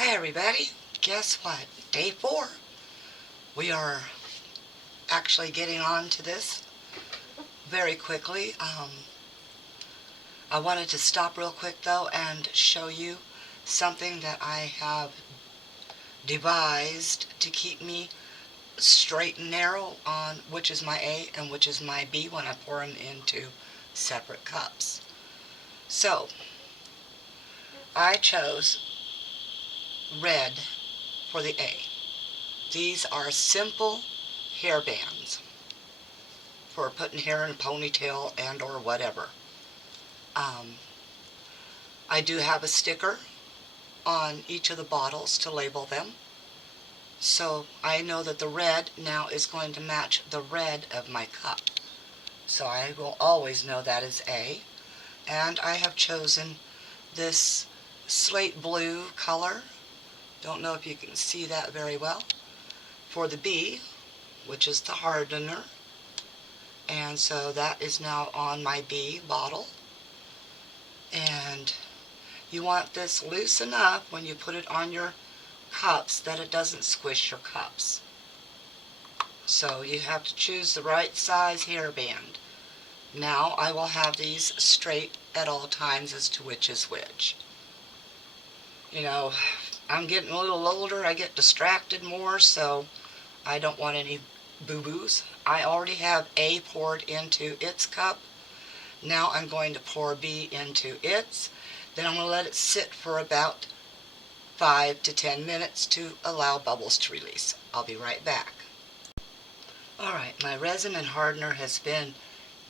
Hi everybody, guess what? Day 4. We are actually getting on to this very quickly. I wanted to stop real quick though and show you something that I have devised to keep me straight and narrow on which is my A and which is my B when I pour them into separate cups. So, I chose red for the A. These are simple hair bands for putting hair in a ponytail and or whatever. I do have a sticker on each of the bottles to label them. So I know that the red now is going to match the red of my cup. So I will always know that is A. And I have chosen this slate blue color. Don't know if you can see that very well. For the B, which is the hardener. And so that is now on my B bottle. And you want this loose enough when you put it on your cups that it doesn't squish your cups. So you have to choose the right size hairband. Now I will have these straight at all times as to which is which. You know, I'm getting a little older, I get distracted more, so I don't want any boo-boos. I already have A poured into its cup. Now I'm going to pour B into its. Then I'm going to let it sit for about 5 to 10 minutes to allow bubbles to release. I'll be right back. Alright, my resin and hardener has been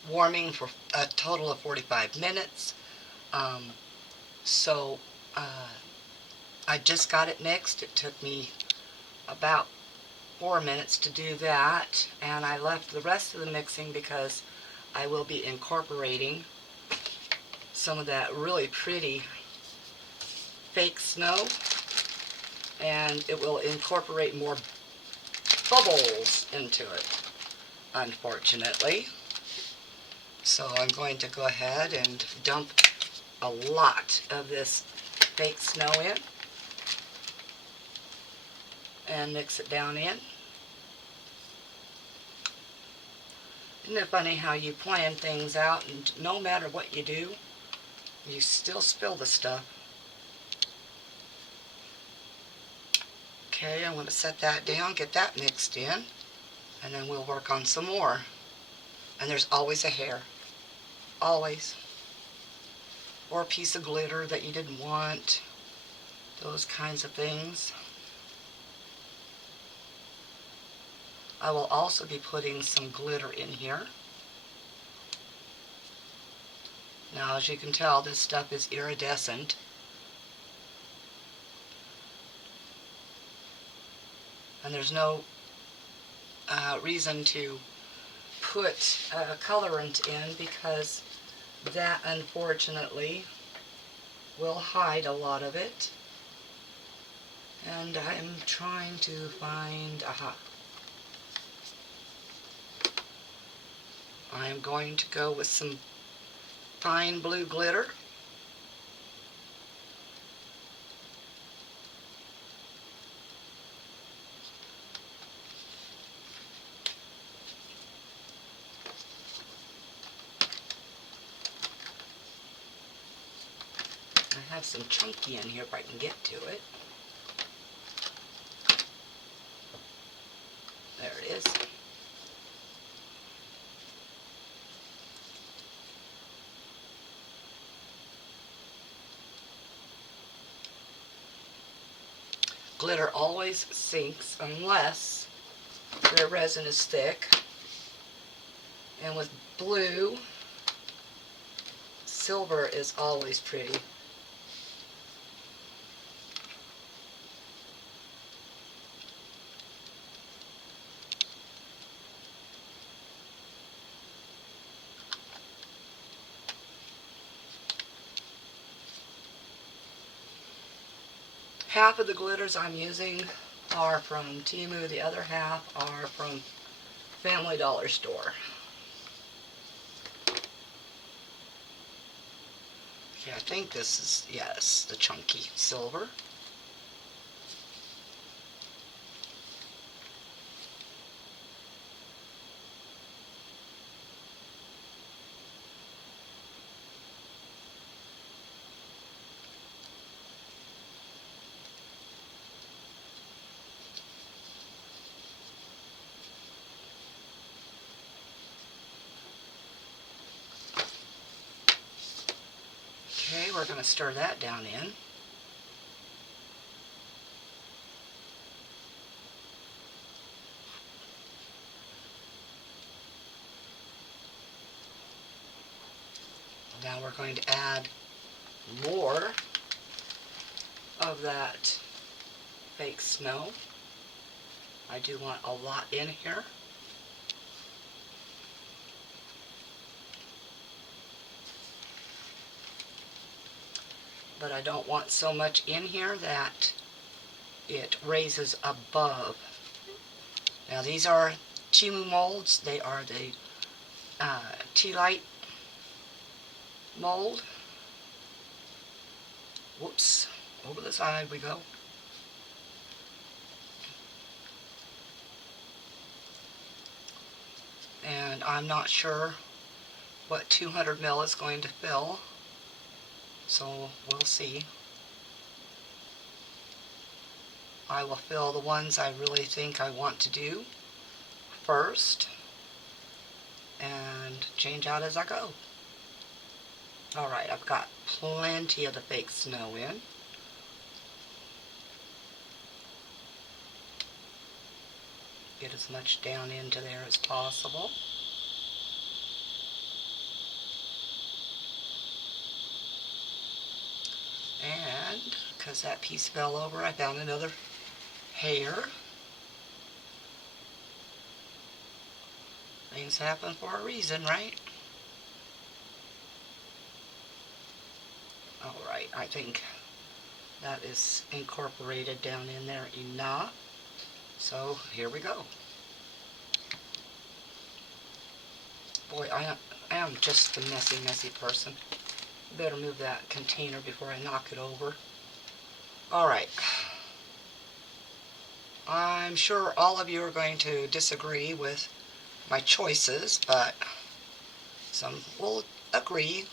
warming for a total of 45 minutes. So I just got it mixed. It took me about 4 minutes to do that, and I left the rest of the mixing because I will be incorporating some of that really pretty fake snow, and it will incorporate more bubbles into it, unfortunately. So I'm going to go ahead and dump a lot of this fake snow in and mix it down in. Isn't it funny how you plan things out and no matter what you do, you still spill the stuff? Okay, I'm going to set that down, get that mixed in, and then we'll work on some more. And there's always a hair. Always. Or a piece of glitter that you didn't want. Those kinds of things. I will also be putting some glitter in here. Now, as you can tell, this stuff is iridescent. And there's no reason to put colorant in because that, unfortunately, will hide a lot of it. And I'm trying to find, I'm going to go with some fine blue glitter. I have some chunky in here if I can get to it. There it is. Glitter always sinks unless the resin is thick. And with blue, silver is always pretty. Half of the glitters I'm using are from Temu, the other half are from Family Dollar Store. Okay, I think this is, yes, the chunky silver. we're going to stir that down in. Now we're going to add more of that fake snow. I do want a lot in here. But I don't want so much in here that it raises above. Now these are Timu molds. They are the tea light mold. Whoops, over the side we go. And I'm not sure what 200 ml is going to fill, so we'll see. I will fill the ones I really think I want to do first and change out as I go. Alright, I've got plenty of the fake snow in. Get as much down into there as possible. And because that piece fell over, I found another hair. Things happen for a reason, right? Alright, I think that is incorporated down in there enough. So here we go. Boy, I am just a messy person. Better move that container before I knock it over. Alright. I'm sure all of you are going to disagree with my choices, but some will agree.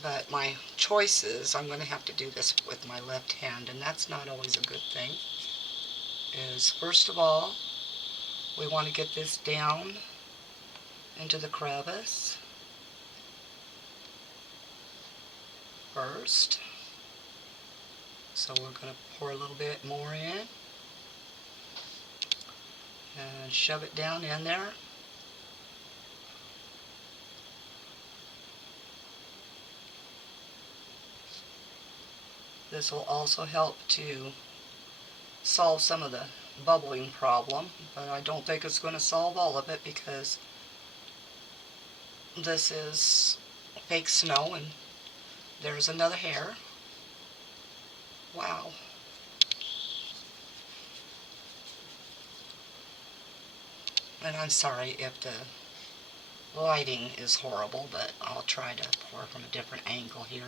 But my choices, I'm going to have to do this with my left hand, and that's not always a good thing. Is first of all, we want to get this down into the crevice first. So we're going to pour a little bit more in and shove it down in there. This will also help to solve some of the bubbling problem, but I don't think it's going to solve all of it because this is fake snow and there's another hair. Wow. And I'm sorry if the lighting is horrible, but I'll try to pour from a different angle here.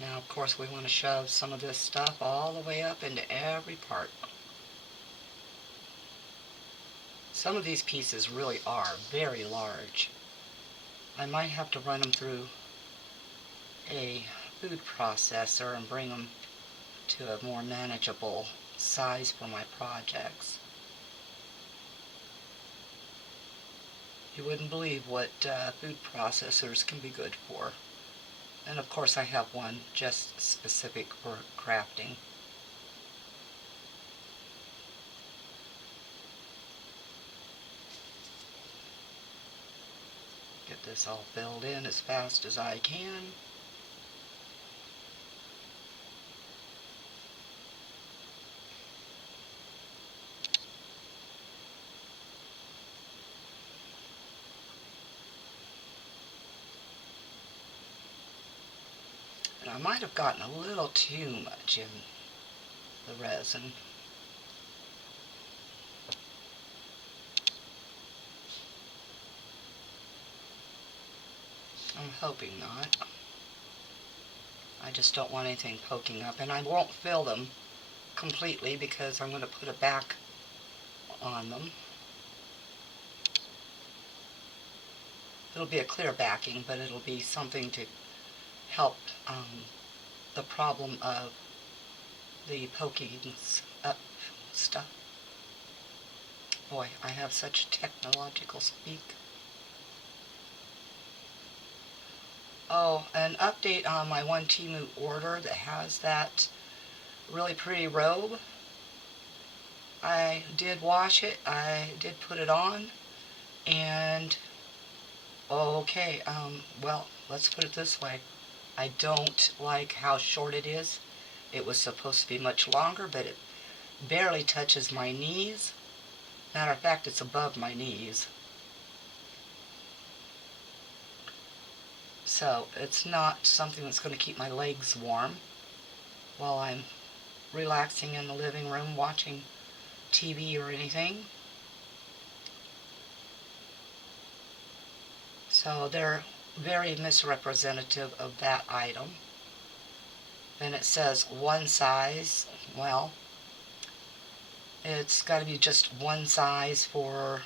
Now, of course, we want to shove some of this stuff all the way up into every part. Some of these pieces really are very large. I might have to run them through a food processor and bring them to a more manageable size for my projects. You wouldn't believe what food processors can be good for. And of course I have one just specific for crafting. Get this all filled in as fast as I can. And I might have gotten a little too much in the resin. I'm hoping not. I just don't want anything poking up, and I won't fill them completely because I'm going to put a back on them. It'll be a clear backing, but it'll be something to help the problem of the poking up stuff. Boy, I have such technological speak. Oh, an update on my one Temu order that has that really pretty robe. I did wash it, I did put it on, and okay, well, let's put it this way. I don't like how short it is. It was supposed to be much longer, but it barely touches my knees. Matter of fact, it's above my knees. So it's not something that's going to keep my legs warm while I'm relaxing in the living room watching TV or anything. So they're very misrepresentative of that item. And it says one size. Well, it's got to be just one size for...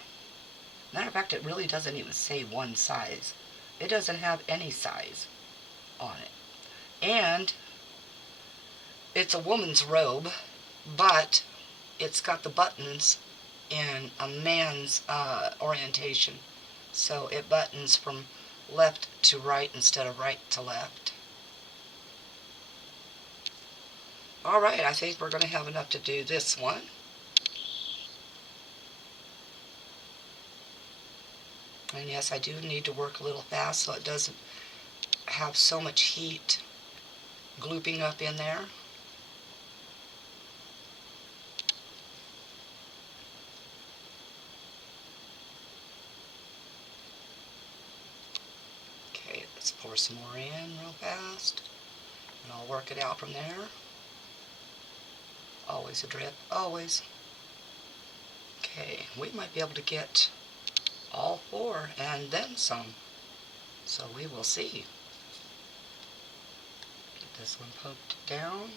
Matter of fact, it really doesn't even say one size. It doesn't have any size on it. And it's a woman's robe, but it's got the buttons in a man's orientation. So it buttons from left to right instead of right to left. Alright, I think we're going to have enough to do this one. And yes, I do need to work a little fast so it doesn't have so much heat glooping up in there. Okay, let's pour some more in real fast. And I'll work it out from there. Always a drip, always. Okay, we might be able to get all four and then some. So we will see. Get this one poked down.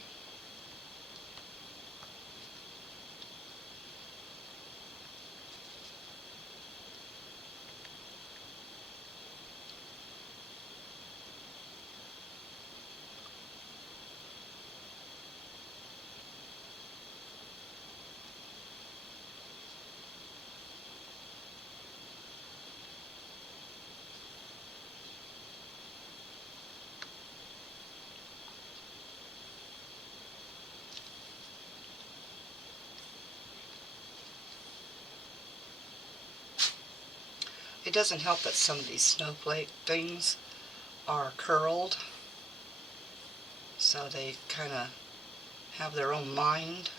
It doesn't help that some of these snowflake things are curled, so they kind of have their own mind.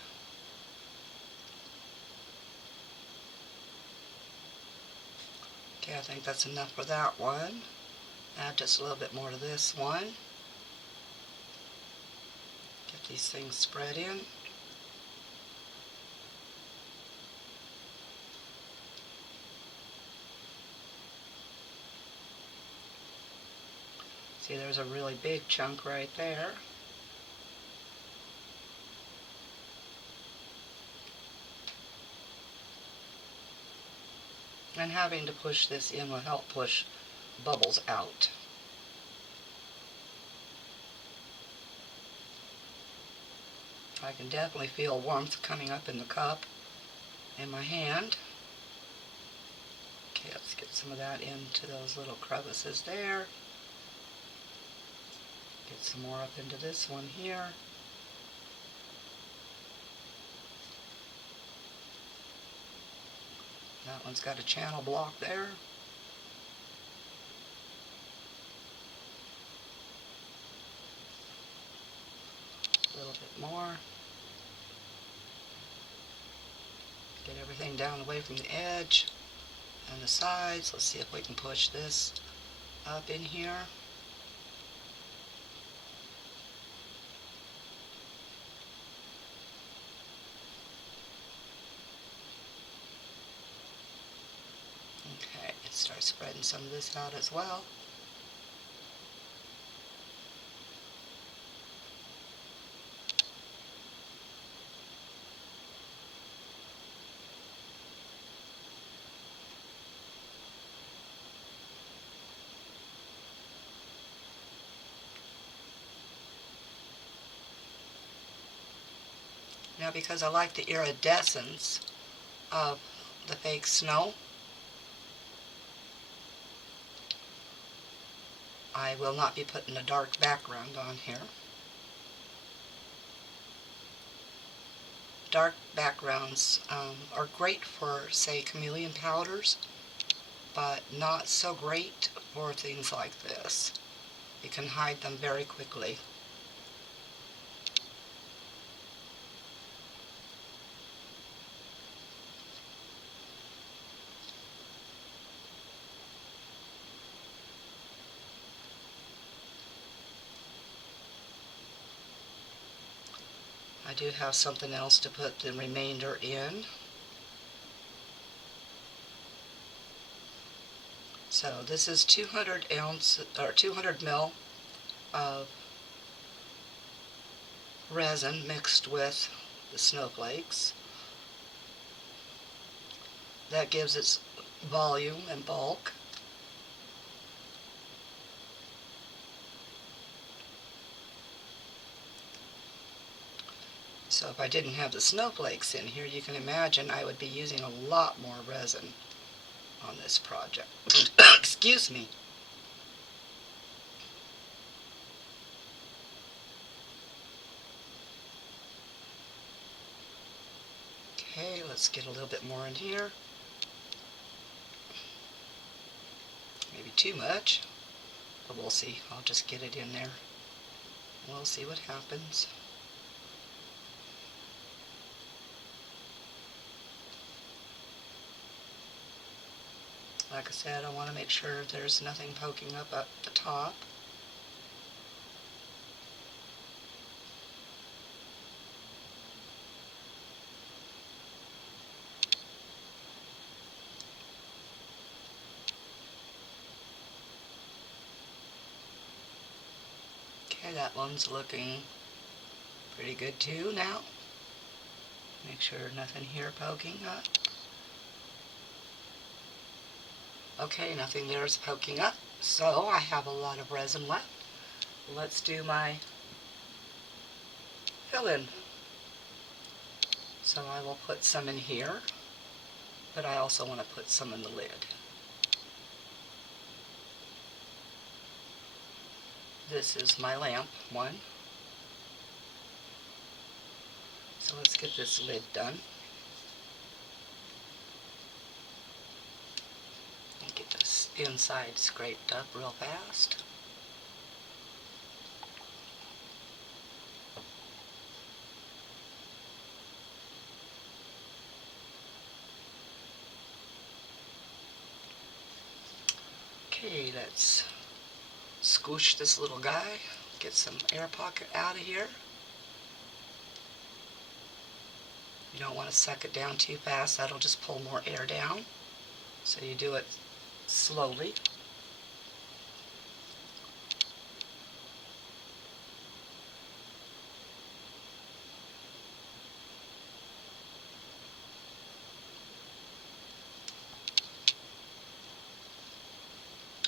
Okay, I think that's enough for that one. Add just a little bit more to this one. Get these things spread in. See, there's a really big chunk right there. And having to push this in will help push bubbles out. I can definitely feel warmth coming up in the cup in my hand. Okay, let's get some of that into those little crevices there. Get some more up into this one here. That one's got a channel block there. A little bit more. Get everything down away from the edge and the sides. Let's see if we can push this up in here. Okay, let's start spreading some of this out as well. Now, because I like the iridescence of the fake snow, I will not be putting a dark background on here. Dark backgrounds are great for, say, chameleon powders, but not so great for things like this. You can hide them very quickly. I do have something else to put the remainder in. So this is 200 ml of resin mixed with the snowflakes. That gives its volume and bulk. So if I didn't have the snowflakes in here, you can imagine I would be using a lot more resin on this project. Excuse me. Okay, let's get a little bit more in here. Maybe too much, but we'll see. I'll just get it in there. We'll see what happens. Like I said, I want to make sure there's nothing poking up at the top. Okay, that one's looking pretty good too now. Make sure nothing here poking up. Okay, nothing there is poking up, so I have a lot of resin left. Let's do my fill-in. So I will put some in here, but I also want to put some in the lid. This is my lamp one. So let's get this lid done. And get this inside scraped up real fast. Okay, let's squish this little guy, get some air pocket out of here. You don't want to suck it down too fast, that'll just pull more air down. So you do it slowly.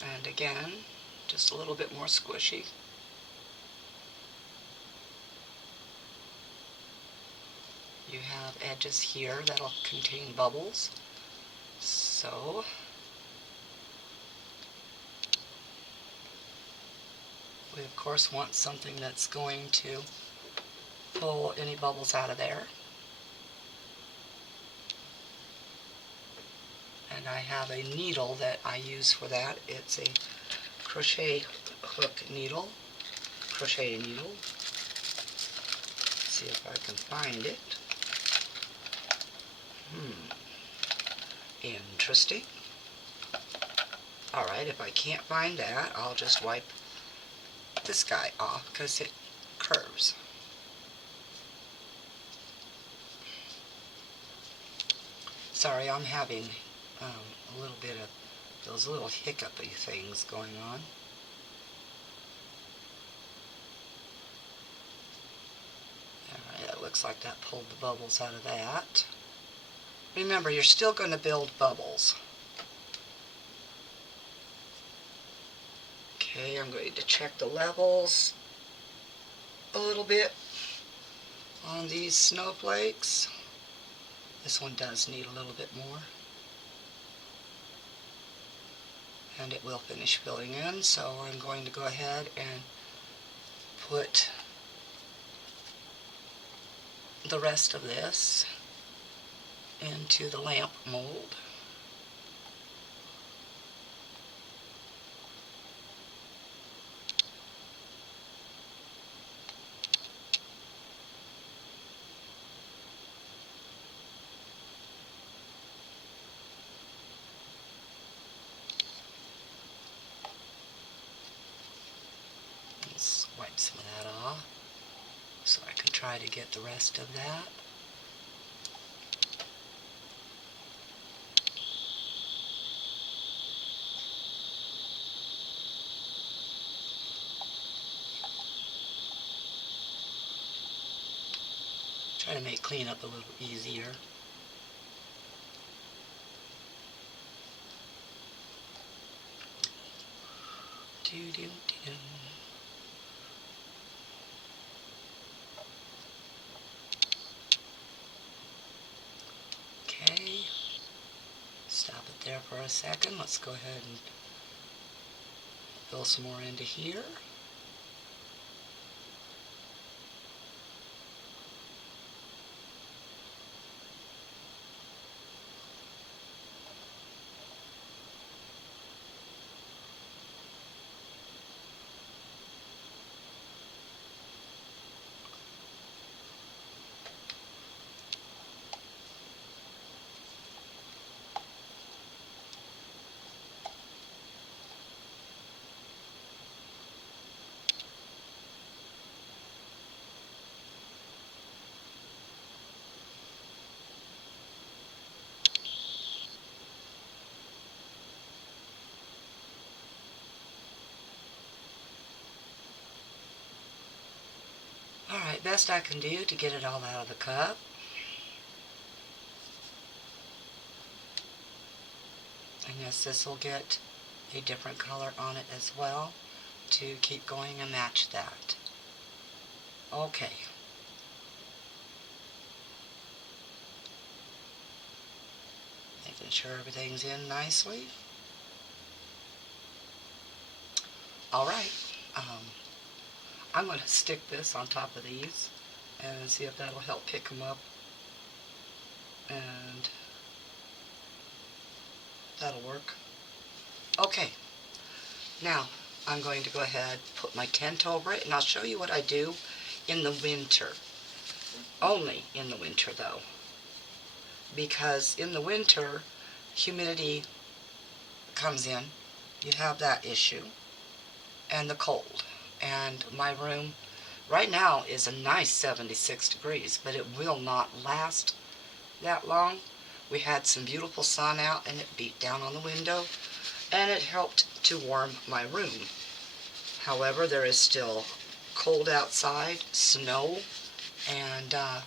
And again, just a little bit more squishy. You have edges here that'll contain bubbles. So we of course want something that's going to pull any bubbles out of there. And I have a needle that I use for that. It's a crochet hook needle, crochet needle. Let's see if I can find it. Interesting. Alright, if I can't find that, I'll just wipe this guy off because it curves. Sorry, I'm having a little bit of those little hiccupy things going on. Alright, it looks like that pulled the bubbles out of that. Remember, you're still going to build bubbles. Okay, I'm going to check the levels a little bit on these snowflakes. This one does need a little bit more. and it will finish filling in. So I'm going to go ahead and put the rest of this into the lamp mold. Let's wipe some of that off so I can try to get the rest of that. Try to make cleanup a little easier. Do-do-do. Okay, stop it there for a second. Let's go ahead and fill some more into here. Alright, best I can do to get it all out of the cup. I guess this will get a different color on it as well to keep going and match that. Okay. Making sure everything's in nicely. Alright. I'm going to stick this on top of these and see if that'll help pick them up. And that'll work. Okay. Now, I'm going to go ahead, put my tent over it, and I'll show you what I do in the winter. Only in the winter, though. Because in the winter, humidity comes in. You have that issue. And the cold. And my room right now is a nice 76 degrees, but it will not last that long. We had some beautiful sun out, and it beat down on the window, and it helped to warm my room. However, there is still cold outside, snow, and oh,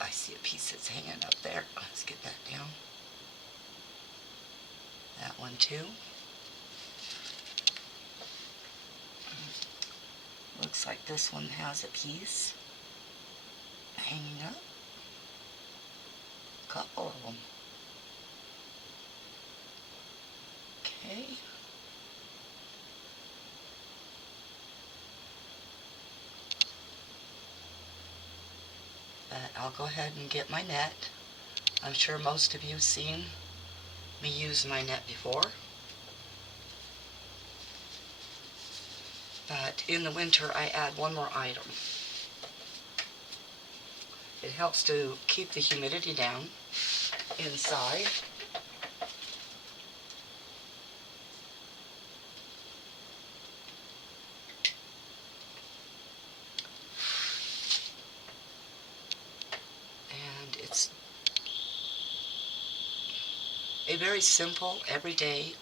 I see a piece that's hanging up there. Let's get that down. That one too. Looks like this one has a piece hanging up. A couple of them. Okay. But I'll go ahead and get my net. I'm sure most of you have seen me use my net before. But in the winter, I add one more item. It helps to keep the humidity down inside. And it's a very simple, everyday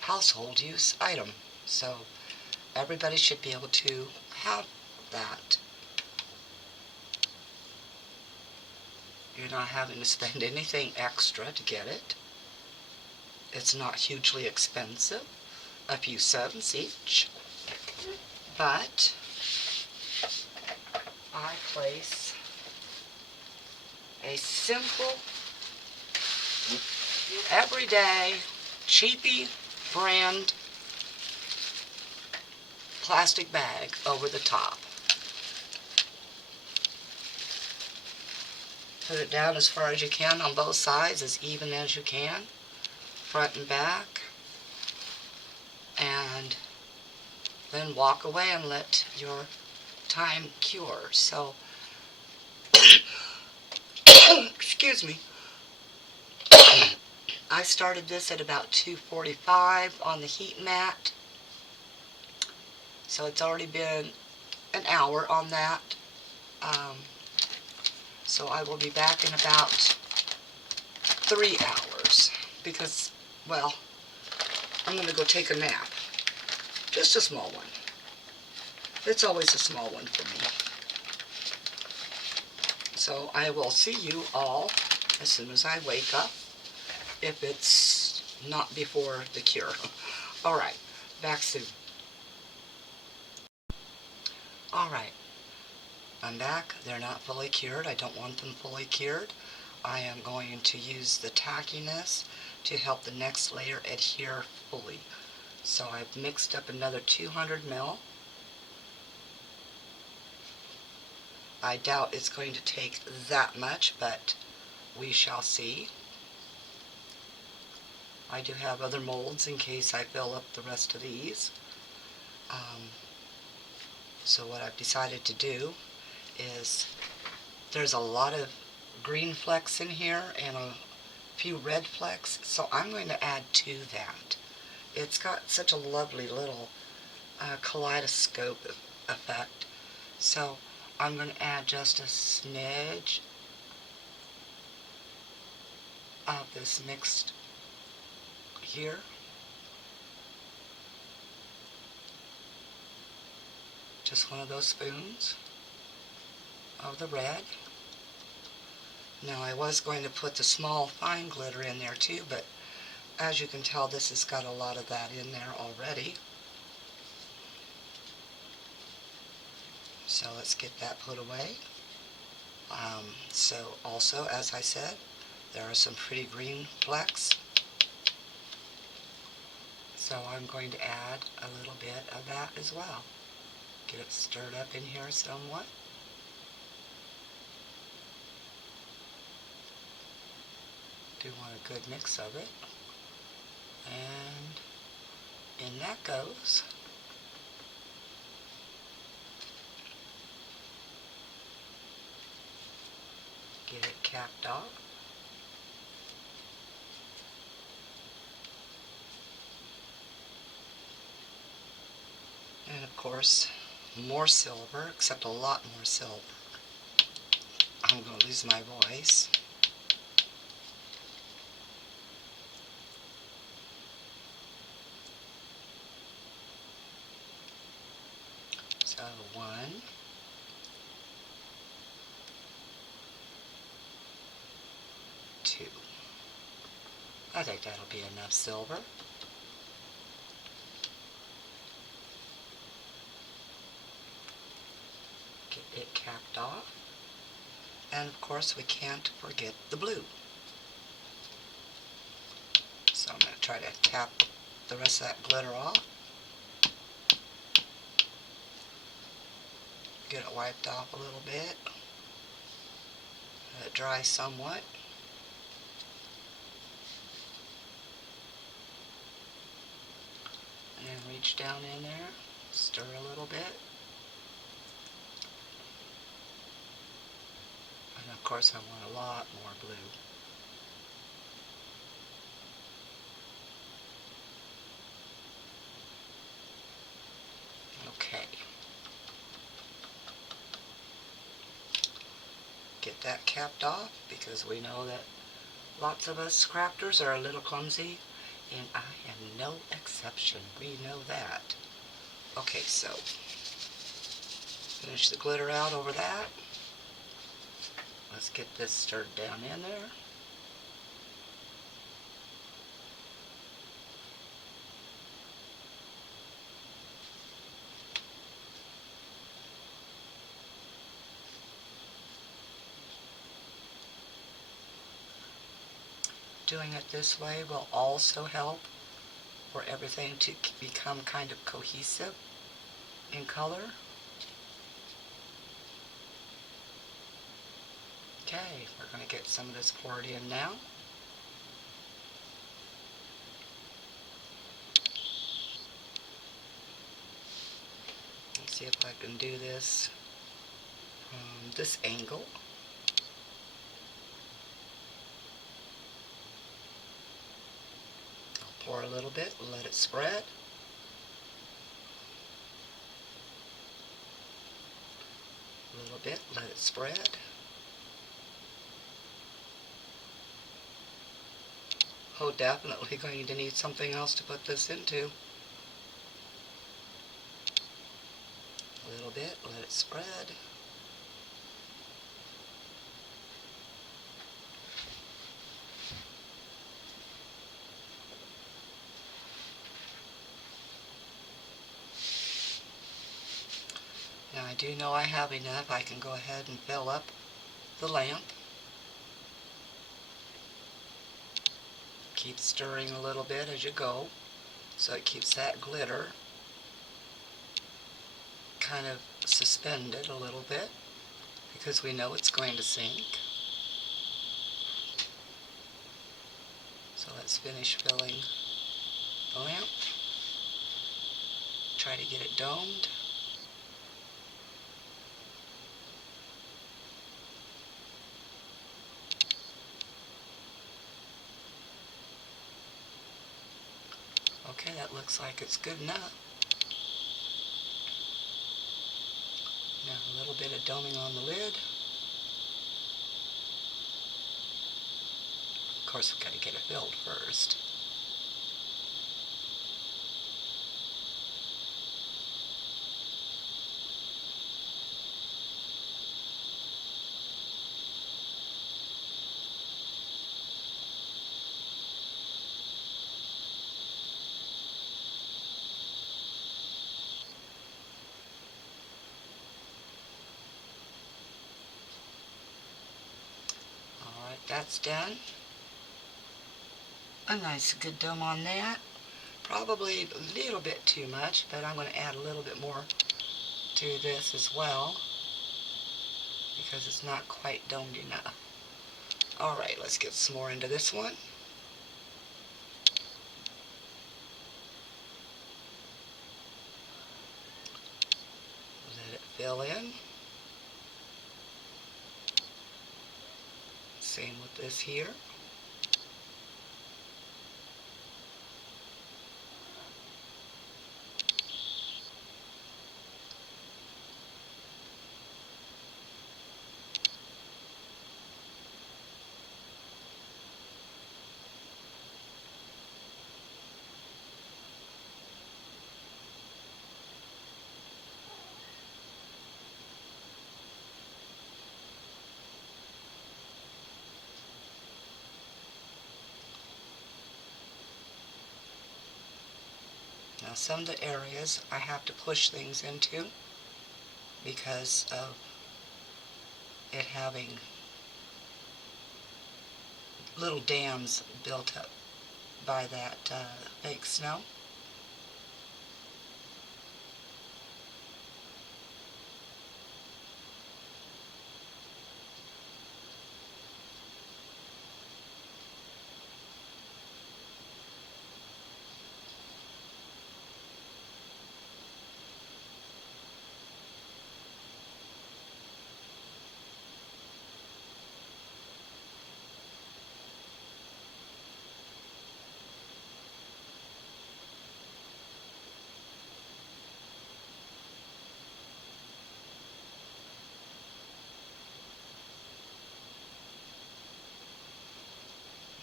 household use item. So everybody should be able to have that. You're not having to spend anything extra to get it. It's not hugely expensive, a few cents each. But I place a simple, everyday, cheapy brand plastic bag over the top. Put it down as far as you can on both sides, as even as you can, front and back, and then walk away and let your time cure. So, excuse me, I started this at about 2:45 on the heat mat, so it's already been an hour on that. So I will be back in about 3 hours because, well, I'm going to go take a nap. Just a small one. It's always a small one for me. So I will see you all as soon as I wake up, if it's not before the cure. Alright, back soon. Alright, I'm back. They're not fully cured. I don't want them fully cured. I am going to use the tackiness to help the next layer adhere fully. So I've mixed up another 200 ml. I doubt it's going to take that much, but we shall see. I do have other molds in case I fill up the rest of these. So what I've decided to do is, there's a lot of green flecks in here and a few red flecks, so I'm going to add to that. It's got such a lovely little kaleidoscope effect. So I'm going to add just a smidge of this mixed here. Just one of those spoons of the red. Now I was going to put the small fine glitter in there too, but as you can tell, this has got a lot of that in there already. So let's get that put away. So also, as I said, there are some pretty green flecks. So I'm going to add a little bit of that as well. Get it stirred up in here somewhat. Do want a good mix of it. And in that goes. Get it capped off. And of course, more silver, except a lot more silver. I'm going to lose my voice. So 1, 2. I think that'll be enough silver. Get it capped off. And of course we can't forget the blue. So I'm going to try to tap the rest of that glitter off. Get it wiped off a little bit. Let it dry somewhat. And then reach down in there, stir a little bit. And of course I want a lot more blue. Okay. Get that capped off, because we know that lots of us crafters are a little clumsy, and I am no exception. We know that. Okay, so finish the glitter out over that. Let's get this stirred down in there. Doing it this way will also help for everything to become kind of cohesive in color. Okay, we're going to get some of this poured in now. Let's see if I can do this from this angle. I'll pour a little bit, let it spread. A little bit, let it spread. Oh, definitely going to need something else to put this into. A little bit, let it spread. Now I do know I have enough. I can go ahead and fill up the lamp. Keep stirring a little bit as you go, so it keeps that glitter kind of suspended a little bit, because we know it's going to sink. So let's finish filling the lamp. Try to get it domed. Okay, that looks like it's good enough. Now a little bit of doming on the lid. Of course, we've got to get it filled first. Alright, that's done. A nice good dome on that. Probably a little bit too much, but I'm going to add a little bit more to this as well, because it's not quite domed enough. Alright, let's get some more into this one. Let it fill in. Same with this here. Now some of the areas I have to push things into because of it having little dams built up by that fake snow.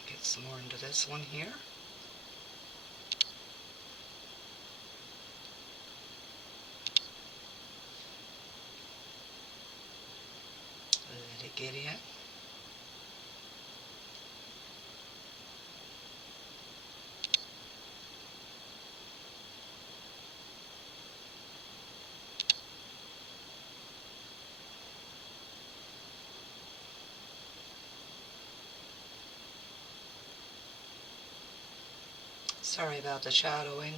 Get some more into this one here. Let it get in. Sorry about the shadowing.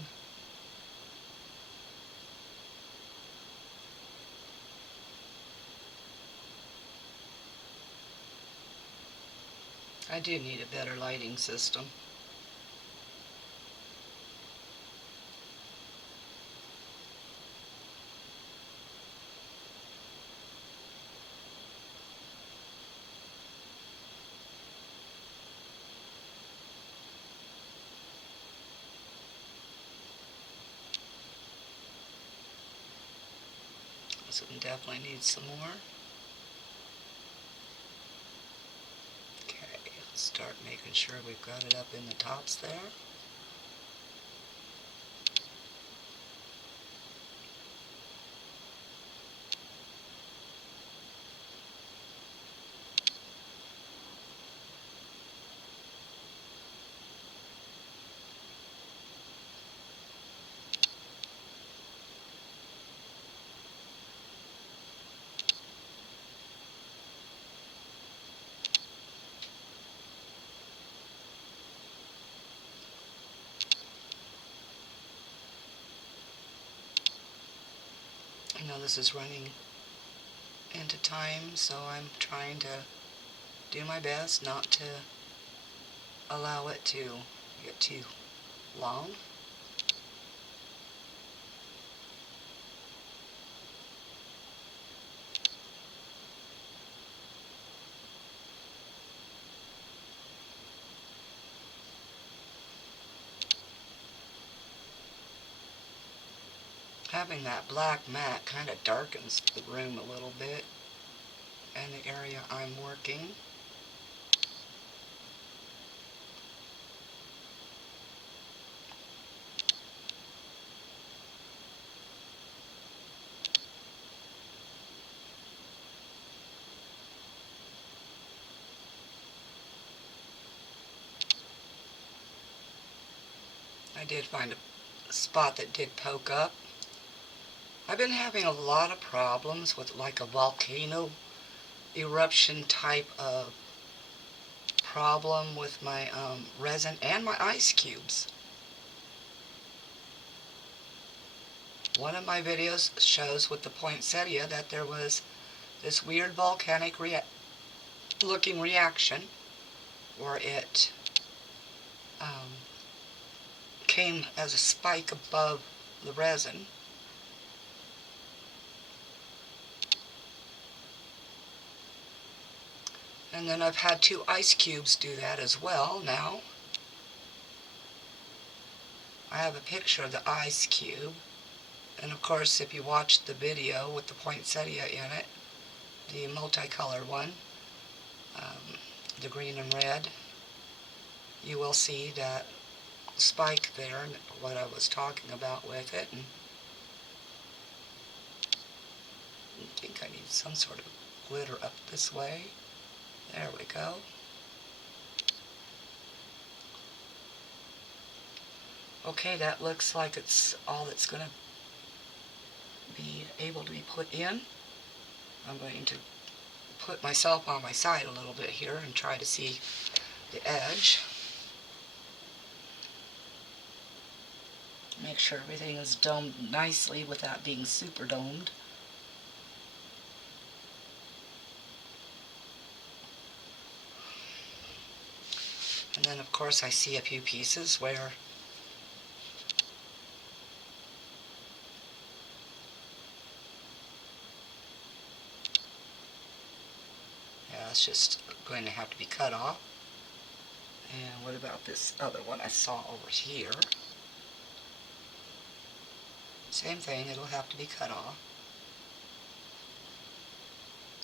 I do need a better lighting system. This one definitely needs some more. Okay, let's start making sure we've got it up in the tops there. I know this is running into time, so I'm trying to do my best not to allow it to get too long. Having that black mat kind of darkens the room a little bit and the area I'm working. I did find a spot that did poke up. I've been having a lot of problems with like a volcano eruption type of problem with my resin and my ice cubes. One of my videos shows with the poinsettia that there was this weird volcanic looking reaction where it came as a spike above the resin. And then I've had 2 ice cubes do that as well now. I have a picture of the ice cube. And of course, if you watched the video with the poinsettia in it, the multicolored one, the green and red, you will see that spike there and what I was talking about with it. And I think I need some sort of glitter up this way. There we go. Okay, that looks like it's all that's going to be able to be put in. I'm going to put myself on my side a little bit here and try to see the edge. Make sure everything is domed nicely without being super domed. And then of course I see a few pieces where it's just going to have to be cut off. And what about this other one I saw over here? Same thing, it'll have to be cut off.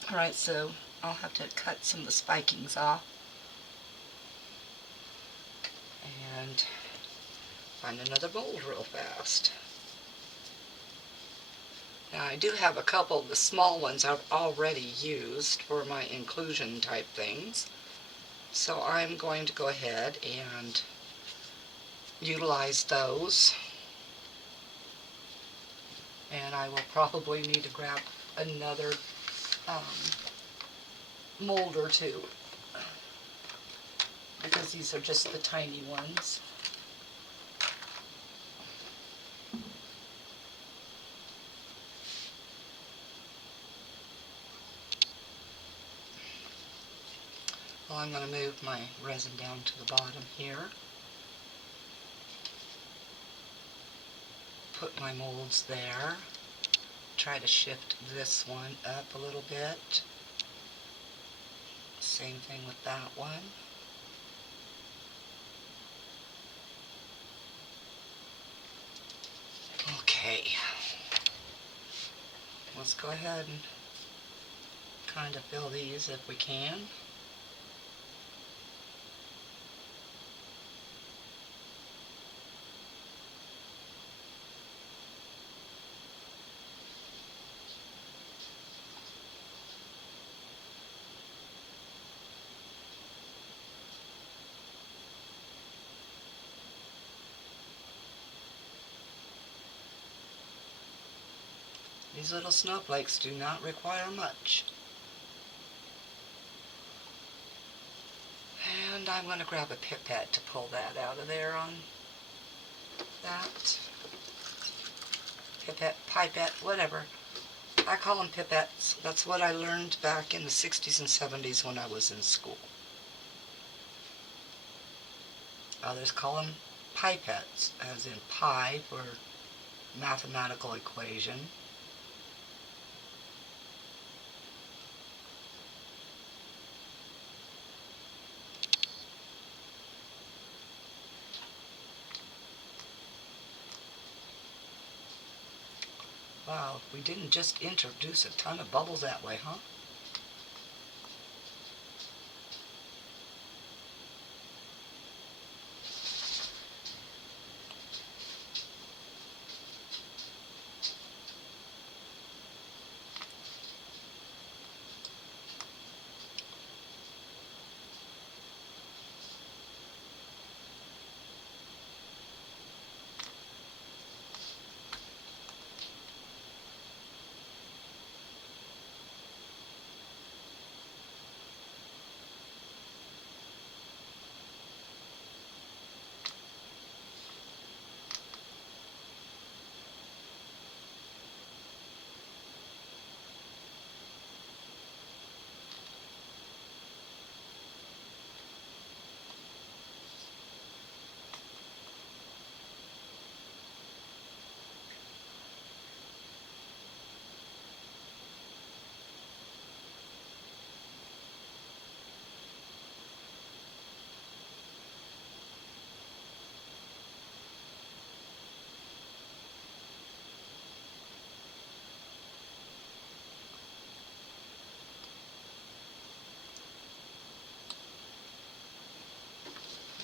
Alright, so I'll have to cut some of the spikings off and find another mold real fast. Now I do have a couple of the small ones I've already used for my inclusion type things. So I'm going to go ahead and utilize those. And I will probably need to grab another mold or two, because these are just the tiny ones. Well, I'm going to move my resin down to the bottom here. Put my molds there. Try to shift this one up a little bit. Same thing with that one. Okay. Let's go ahead and kind of fill these if we can. These little snowflakes do not require much. And I'm going to grab a pipette to pull that out of there on that. Pipette, pipette, whatever. I call them pipettes. That's what I learned back in the 60s and 70s when I was in school. Others call them pipettes, as in pi for mathematical equation. Wow, we didn't just introduce a ton of bubbles that way, huh?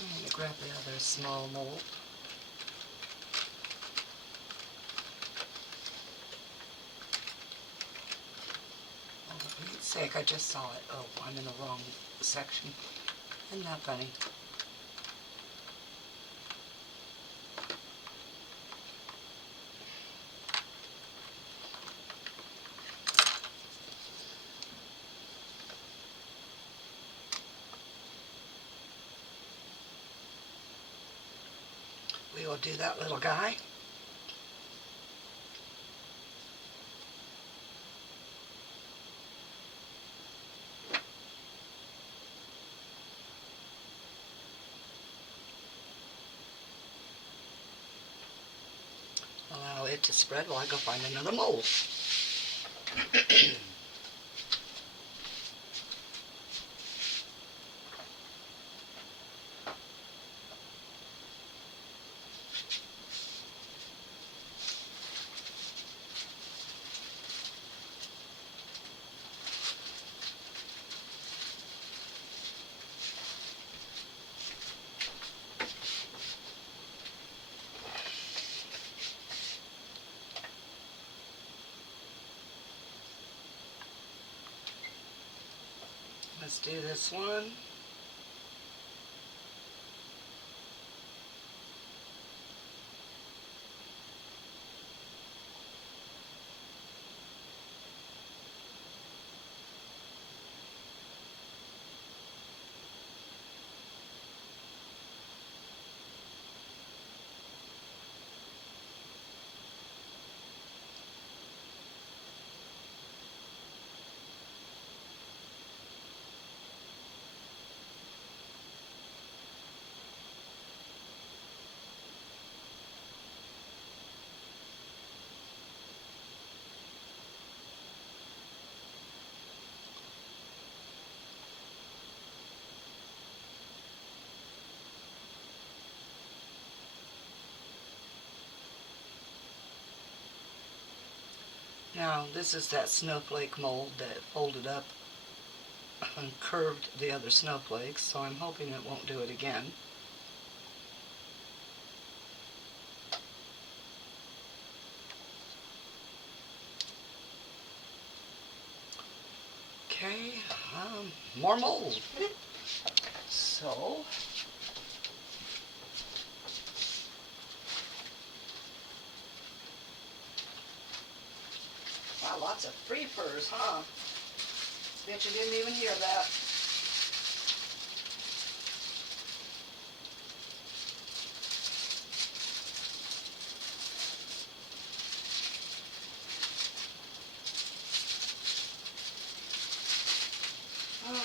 I'm going to grab the other small mold. Oh, for Pete's sake, I just saw it. Oh, I'm in the wrong section. Isn't that funny? We will do that little guy. Allow it to spread while I go find another mold. Let's do this one. Now, this is that snowflake mold that folded up and curved the other snowflakes, so I'm hoping it won't do it again. Okay, more mold. So, wow, lots of free furs, huh? Bet you didn't even hear that. All right.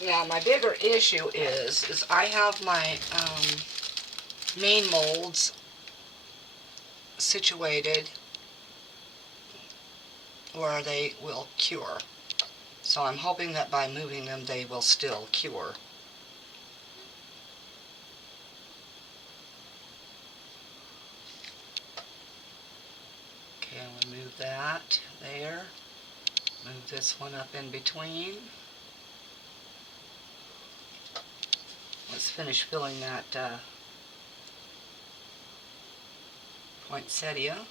Now, my bigger issue is I have my main molds situated where they will cure. So I'm hoping that by moving them they will still cure. Okay, I'm going to move that there. Move this one up in between. Let's finish filling that poinsettia.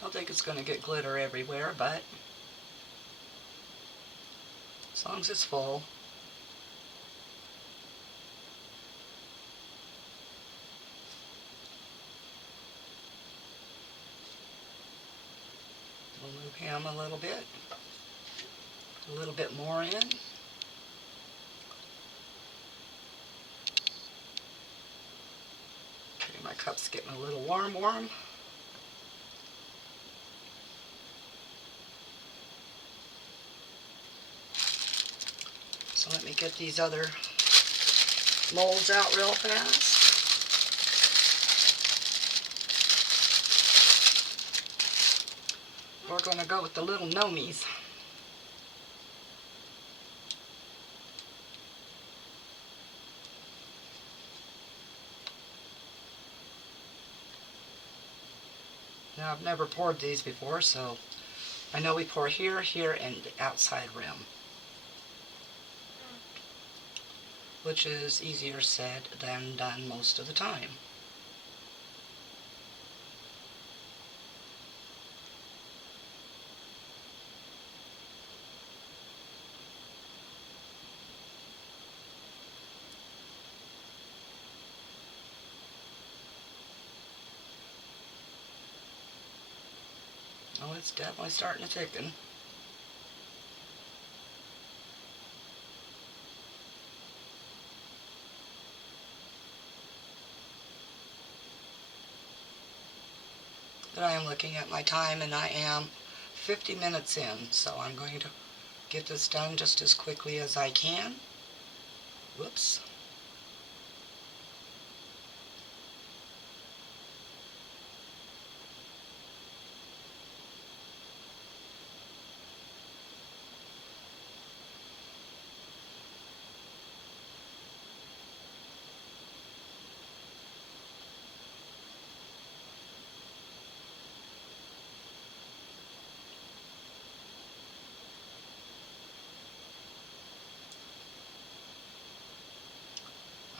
Don't think it's going to get glitter everywhere, but as long as it's full. We'll move him a little bit more in. Okay, my cup's getting a little warm. So let me get these other molds out real fast. We're going to go with the little gnomies. Now, I've never poured these before, so I know we pour here, and the outside rim, which is easier said than done most of the time. Oh, it's definitely starting to thicken. But I am looking at my time, and I am 50 minutes in, so I'm going to get this done just as quickly as I can. Whoops.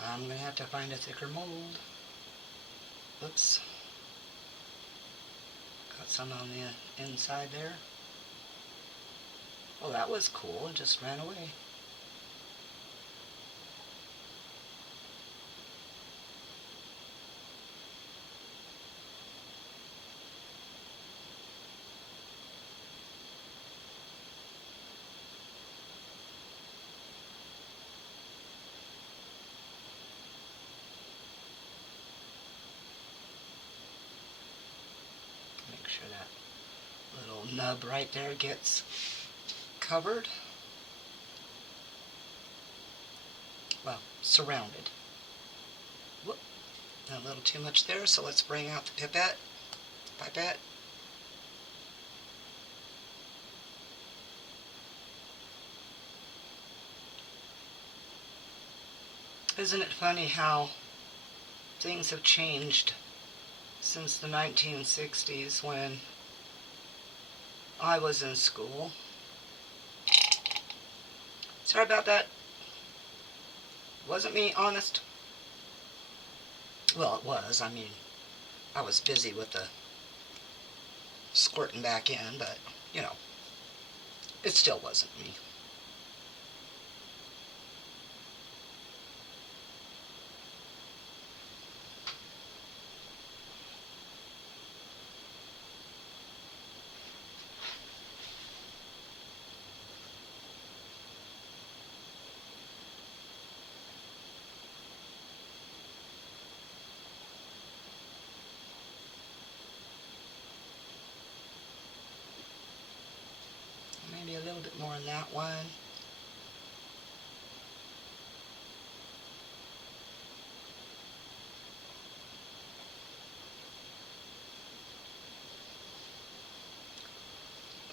I'm going to have to find a thicker mold. Oops. Got some on the inside there. Oh, that was cool. It just ran away. Make sure that little nub right there gets covered. Well, surrounded. Whoop. A little too much there, so let's bring out the pipette. Isn't it funny how things have changed since the 1960s when I was in school? Sorry about that. Wasn't me, honest. Well, it was. I mean, I was busy with the squirting back in, but, you know, it still wasn't me. Maybe a little bit more in that one.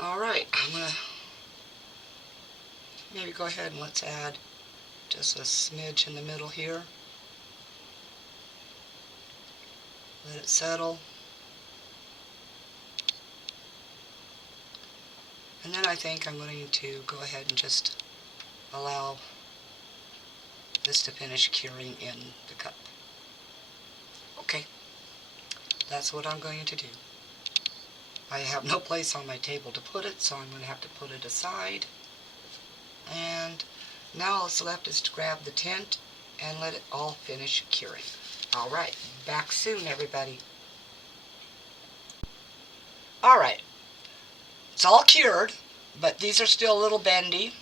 Alright, I'm going to maybe go ahead and let's add just a smidge in the middle here. Let it settle. And then I think I'm going to go ahead and just allow this to finish curing in the cup. Okay, that's what I'm going to do. I have no place on my table to put it, so I'm going to have to put it aside. And now all that's left is to grab the tint and let it all finish curing. Alright, back soon everybody. Alright, it's all cured, but these are still a little bendy.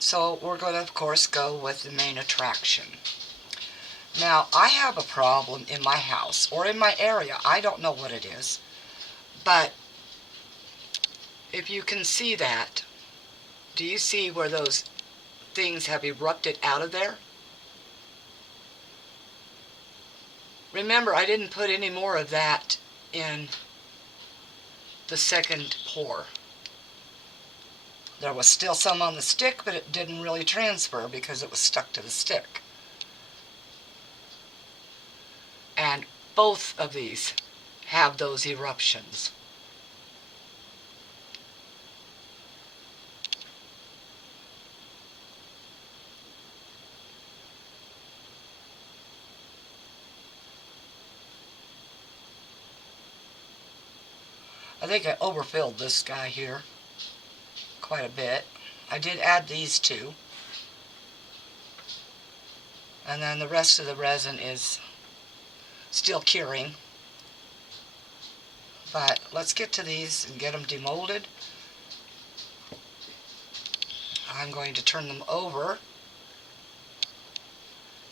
So we're going to, of course, go with the main attraction. Now, I have a problem in my house, or in my area. I don't know what it is. But if you can see that, do you see where those things have erupted out of there? Remember, I didn't put any more of that in the second pour. There was still some on the stick, but it didn't really transfer because it was stuck to the stick. And both of these have those eruptions. I think I overfilled this guy here quite a bit. I did add these two. And then the rest of the resin is still curing. But let's get to these and get them demolded. I'm going to turn them over.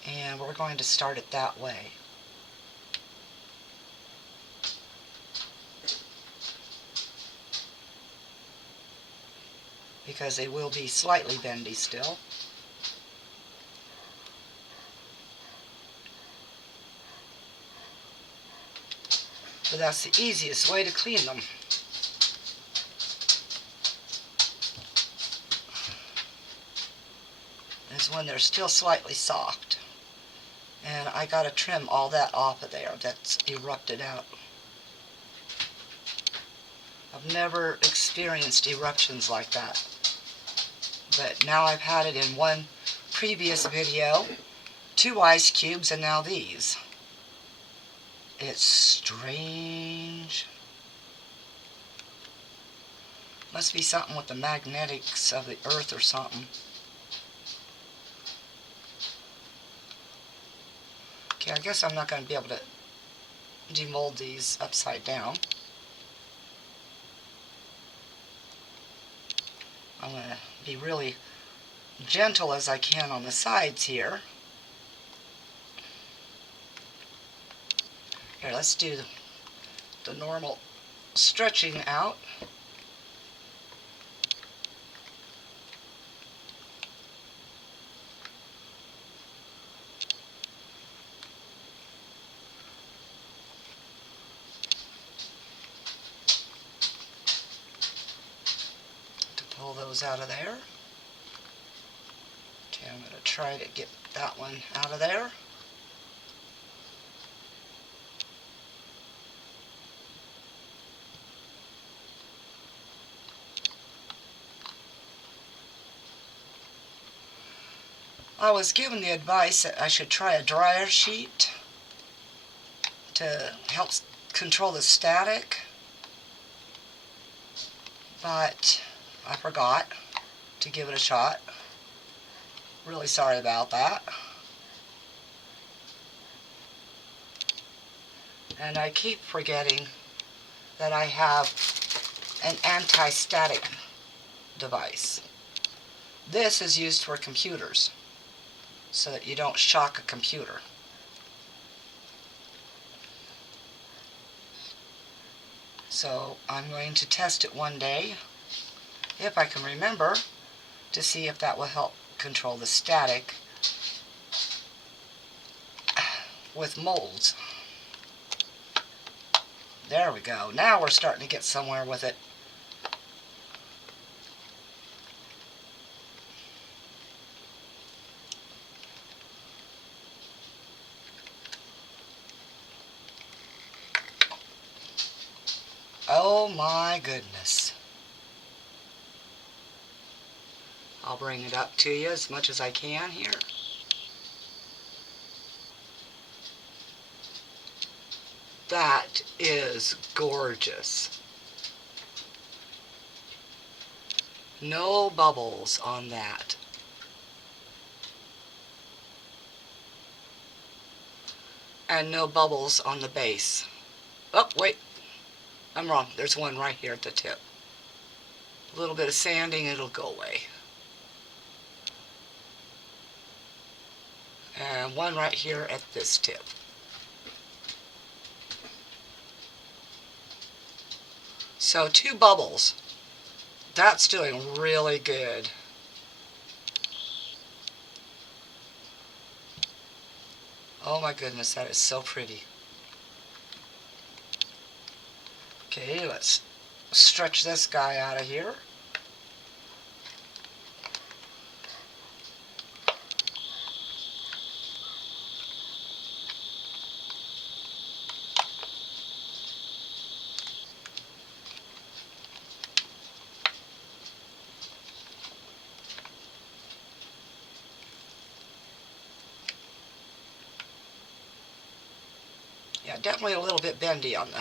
And we're going to start it that way. Because they will be slightly bendy still. But that's the easiest way to clean them. Is when they're still slightly soft. And I gotta trim all that off of there that's erupted out. I've never experienced eruptions like that. But now I've had it in one previous video, 2 ice cubes, and now these. It's strange. Must be something with the magnetics of the earth or something. Okay, I guess I'm not going to be able to demold these upside down. I'm going to be really gentle as I can on the sides here. Here, let's do the normal stretching out. To pull those out of there. Okay, I'm going to try to get that one out of there. I was given the advice that I should try a dryer sheet to help control the static, but I forgot to give it a shot. Really sorry about that. And I keep forgetting that I have an anti-static device. This is used for computers so that you don't shock a computer. So I'm going to test it one day, if I can remember, to see if that will help control the static with molds. There we go. Now we're starting to get somewhere with it. Oh my goodness. I'll bring it up to you as much as I can here. That is gorgeous. No bubbles on that. And no bubbles on the base. Oh, wait. I'm wrong. There's one right here at the tip. A little bit of sanding, it'll go away. And one right here at this tip. So 2 bubbles. That's doing really good. Oh my goodness, that is so pretty. Okay, let's stretch this guy out of here. Yeah, definitely a little bit bendy on the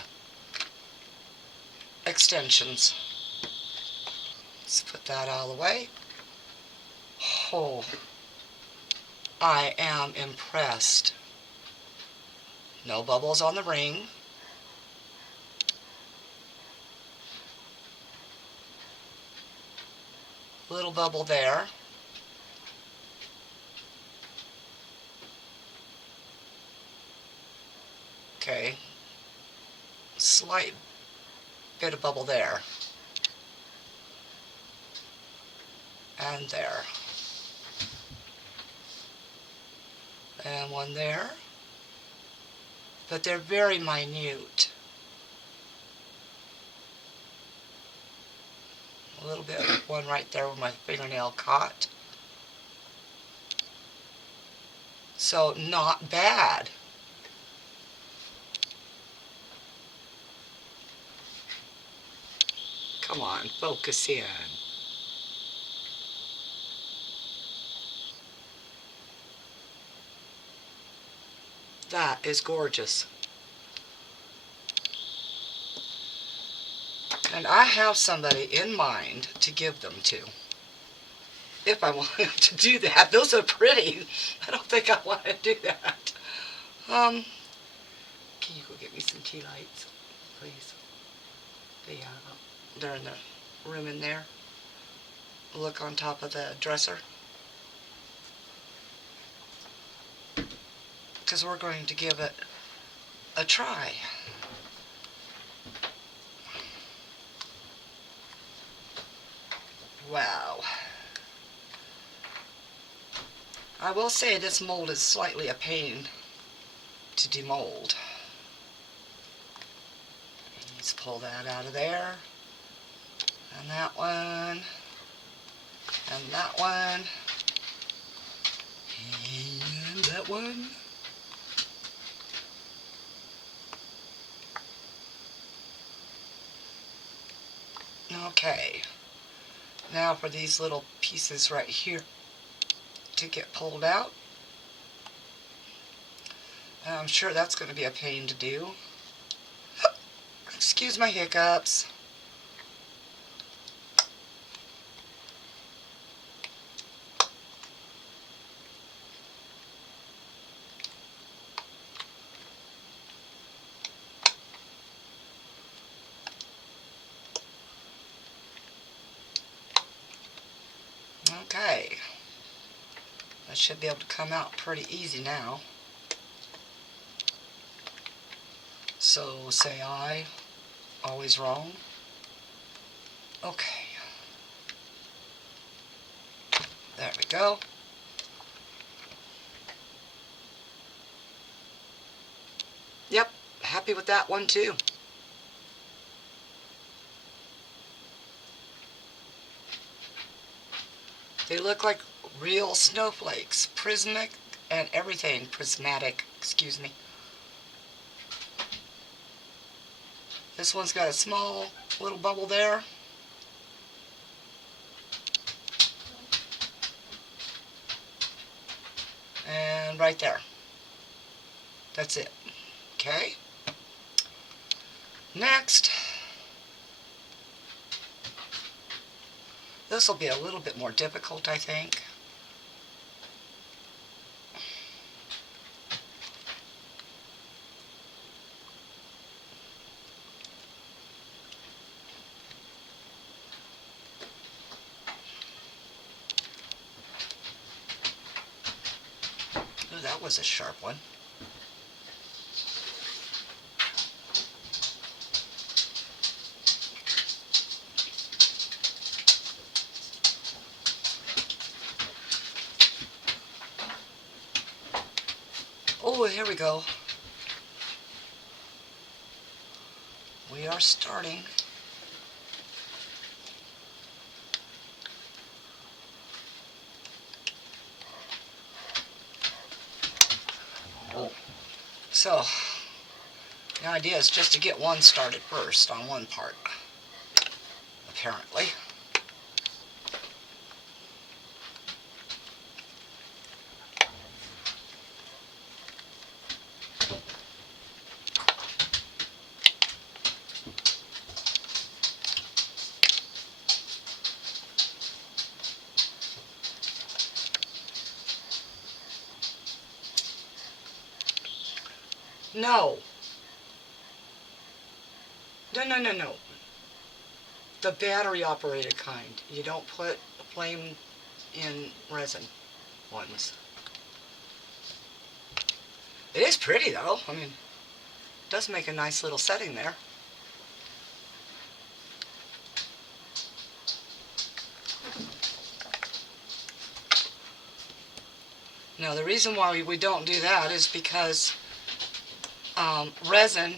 extensions. Let's put that out of the way. Oh, I am impressed. No bubbles on the ring. Little bubble there. Okay. Slight bit of bubble there. And there. And one there. But they're very minute. A little bit, one right there where my fingernail caught. So not bad. Come on, focus in. That is gorgeous. And I have somebody in mind to give them to. If I wanted to do that. Those are pretty. I don't think I want to do that. Can you go get me some tea lights, please? They're in the room in there. Look on top of the dresser. Because we're going to give it a try. Wow. I will say this mold is slightly a pain to demold. Let's pull that out of there. And that one. And that one. that one. Okay, now for these little pieces right here to get pulled out. I'm sure that's going to be a pain to do. Excuse my hiccups. Okay, that should be able to come out pretty easy now. So say I, always wrong. Okay, there we go. Yep, happy with that one too. They look like real snowflakes, prismatic and everything. Prismatic, excuse me. This one's got a small little bubble there. And right there. That's it. Okay. Next. This will be a little bit more difficult, I think. Oh, that was a sharp one. Oh, here we go. We are starting. So, the idea is just to get one started first on one part, apparently. No. No. The battery operated kind. You don't put flame in resin ones. It is pretty though. I mean, it does make a nice little setting there. Now the reason why we don't do that is because resin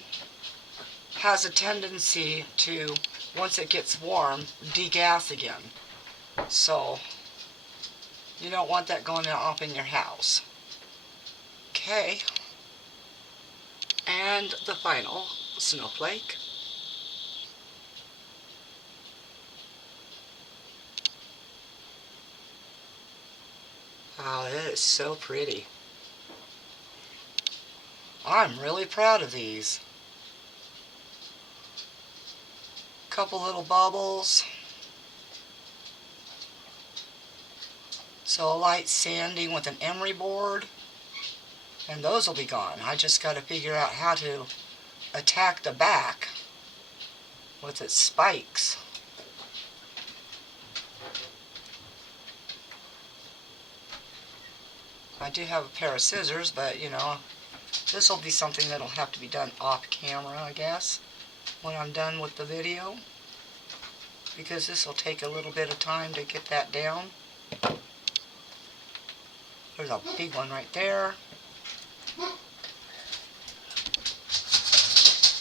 has a tendency to, once it gets warm, degas again. So you don't want that going off in your house. Okay. And the final snowflake. Wow, that is so pretty. I'm really proud of these. Couple little bubbles. So a light sanding with an emery board. And those will be gone. I just got to figure out how to attack the back with its spikes. I do have a pair of scissors, but you know, this will be something that'll have to be done off camera, I guess, when I'm done with the video, because this will take a little bit of time to get that down. There's a big one right there.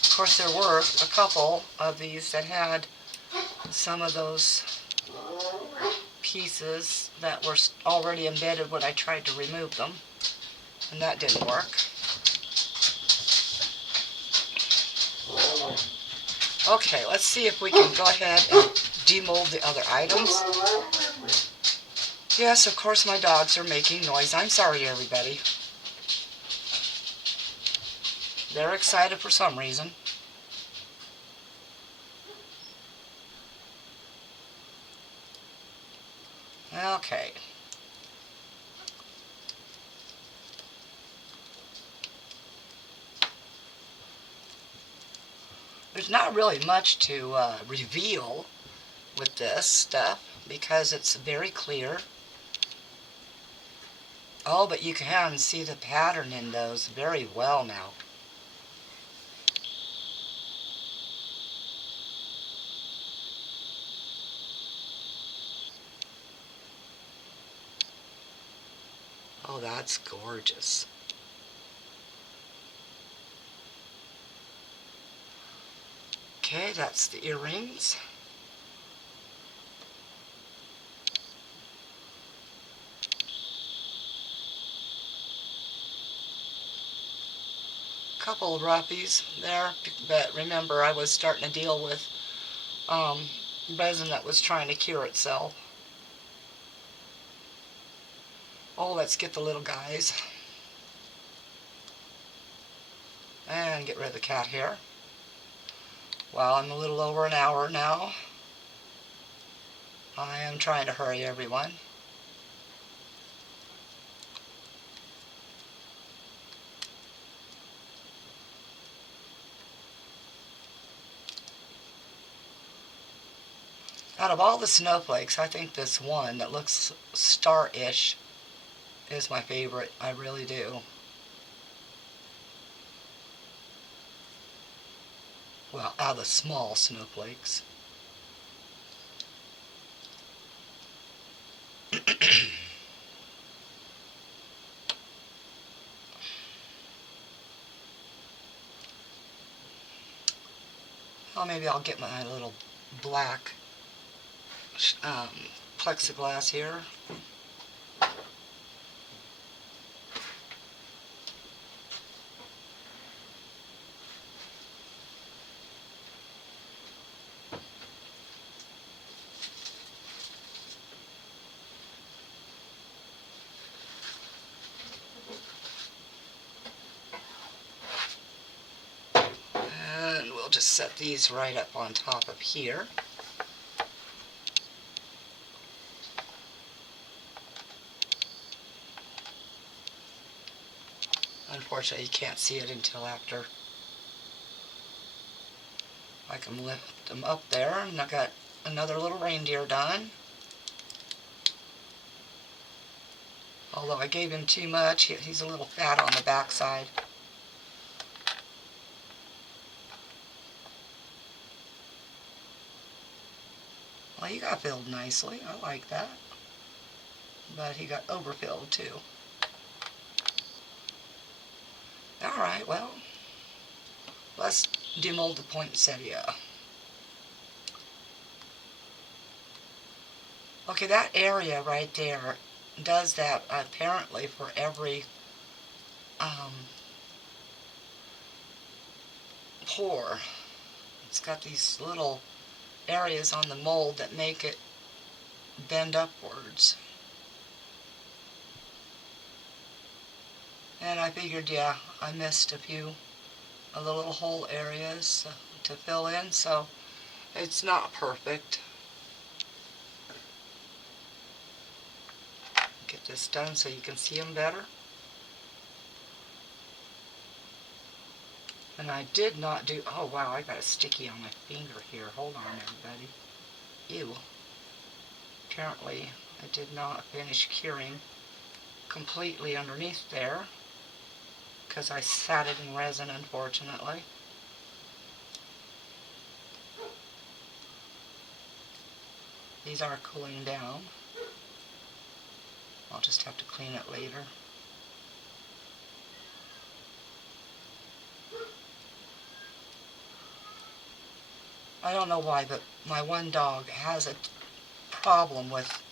Of course, there were a couple of these that had some of those pieces that were already embedded when I tried to remove them. And that didn't work. Okay, let's see if we can go ahead and demold the other items. Yes, of course my dogs are making noise. I'm sorry, everybody. They're excited for some reason. Okay. There's not really much to reveal with this stuff because it's very clear. Oh, but you can see the pattern in those very well now. Oh, that's gorgeous. Okay, that's the earrings. Couple of roughies there, but remember I was starting to deal with resin that was trying to cure itself. Oh, let's get the little guys. And get rid of the cat hair. Well, I'm a little over an hour now. I am trying to hurry everyone. Out of all the snowflakes, I think this one that looks star-ish is my favorite. I really do. Well, out of the small snowflakes. Well, maybe I'll get my little black plexiglass here. And we'll just set these right up on top of here. Unfortunately, you can't see it until after I can lift them up there. And I got another little reindeer done. Although I gave him too much, he's a little fat on the backside. Well, he got filled nicely. I like that. But he got overfilled too. Alright, well, let's demold the poinsettia. Okay, that area right there does that apparently for every pore. It's got these little areas on the mold that make it bend upwards. And I figured, yeah, I missed a few of the little hole areas to fill in, so it's not perfect. Get this done so you can see them better. And I did not do, oh wow, I got a sticky on my finger here. Hold on, everybody. Ew. Apparently, I did not finish curing completely underneath there because I sat it in resin, unfortunately. These are cooling down. I'll just have to clean it later. I don't know why, but my one dog has a problem with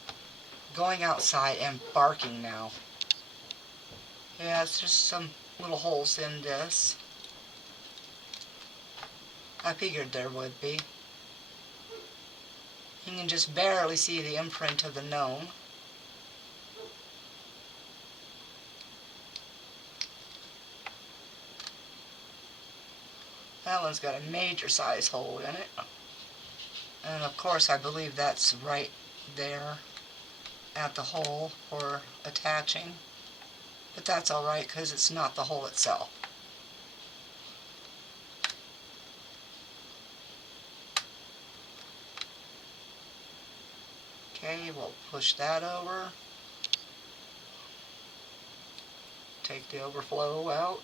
going outside and barking now. Yeah, it's just some little holes in this. I figured there would be. You can just barely see the imprint of the gnome. That one's got a major size hole in it. And of course I believe that's right there at the hole for attaching. But that's alright because it's not the hole itself. Okay, we'll push that over. Take the overflow out.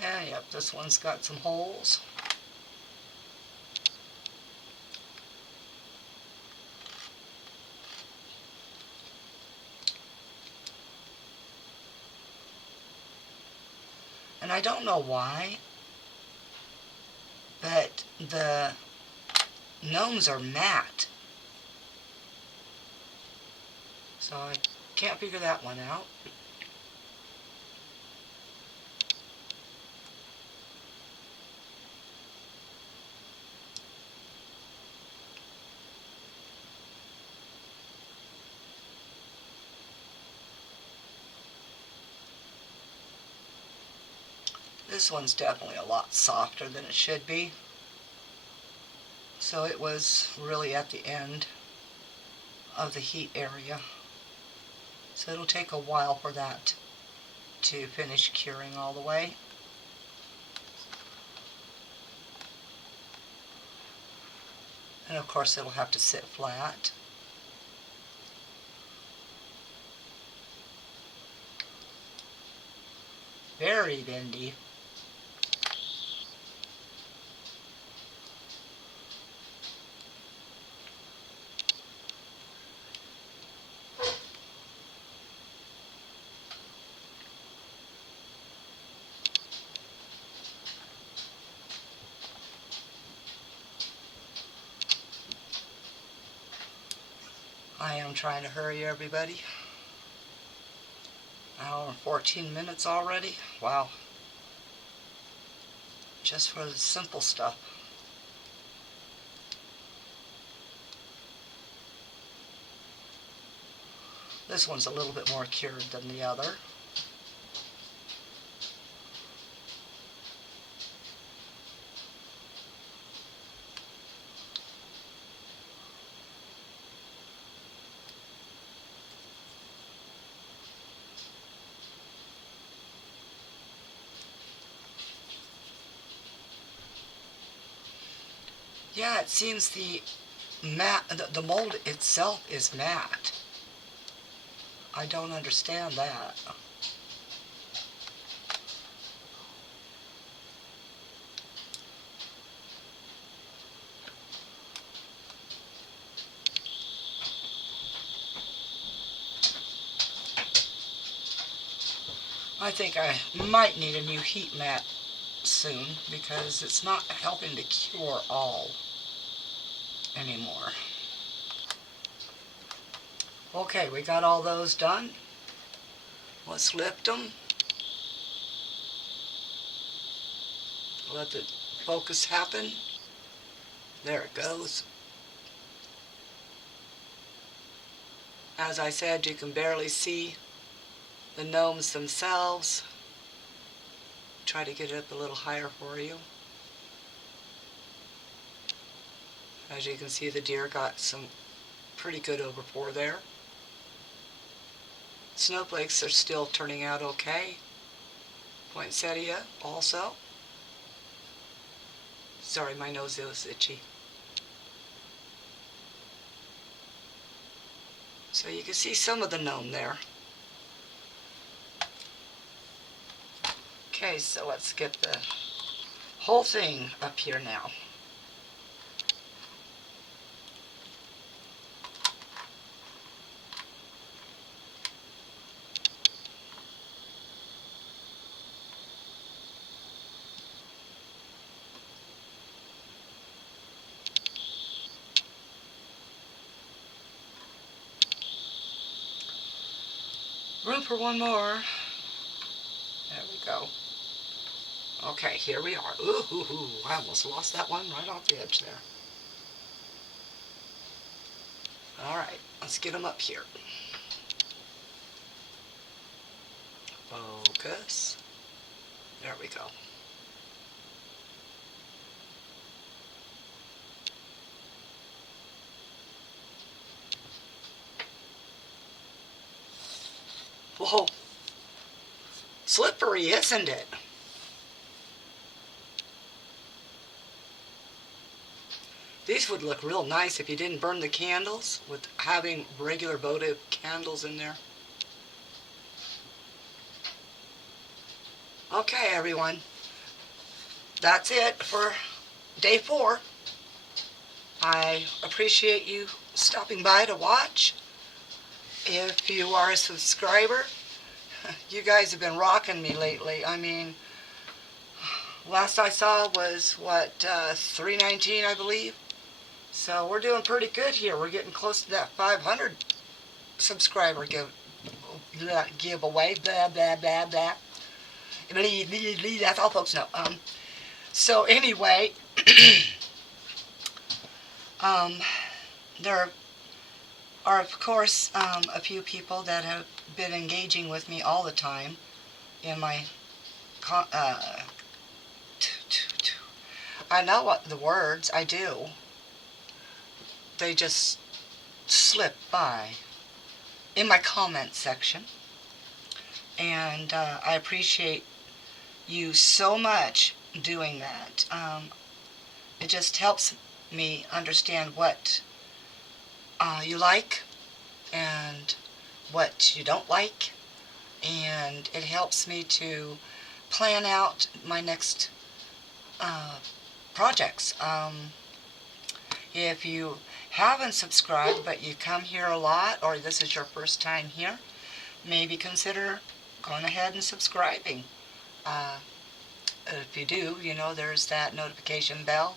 And yep, this one's got some holes. And I don't know why, but the gnomes are matte. So I can't figure that one out. This one's definitely a lot softer than it should be. So it was really at the end of the heat area. So it'll take a while for that to finish curing all the way. And of course it'll have to sit flat. Very bendy. I am trying to hurry everybody. Hour and 14 minutes already. Wow. Just for the simple stuff. This one's a little bit more cured than the other. Yeah, it seems the mold itself is matte. I don't understand that. I think I might need a new heat mat soon because it's not helping to cure all anymore. Okay, we got all those done. Let's lift them. Let the focus happen. There it goes. As I said, you can barely see the gnomes themselves. Try to get it up a little higher for you. As you can see, the deer got some pretty good overpour there. Snowflakes are still turning out okay. Poinsettia also. Sorry, my nose is itchy. So you can see some of the gnome there. Okay, so let's get the whole thing up here now. Room for one more. There we go. Okay, here we are. Ooh, I almost lost that one right off the edge there. Alright, let's get them up here. Focus. There we go. Whoa. Slippery, isn't it? These would look real nice if you didn't burn the candles with having regular votive candles in there. Okay, everyone. That's it for day 4. I appreciate you stopping by to watch. If you are a subscriber, you guys have been rocking me lately. I mean, last I saw was, what, 319, I believe? So we're doing pretty good here. We're getting close to that 500 subscriber giveaway. Blah, blah, blah, blah. That's all folks know. So anyway, there are, of course, a few people that have been engaging with me all the time in my I know what the words, I do. They just slip by in my comment section. And I appreciate you so much doing that. It just helps me understand what you like and what you don't like, and it helps me to plan out my next projects. If you haven't subscribed but you come here a lot, or this is your first time here, maybe consider going ahead and subscribing. If you do, you know there's that notification bell,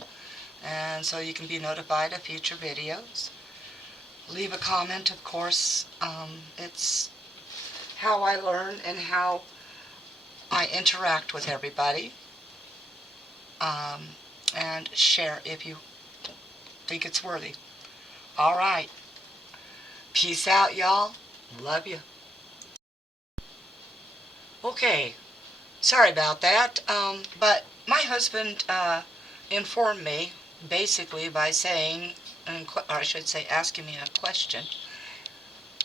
and so you can be notified of future videos. Leave a comment, of course. It's how I learn and how I interact with everybody. And share if you think it's worthy. Alright. Peace out, y'all. Love you. Okay. Sorry about that. But my husband informed me basically by saying, or I should say asking me a question.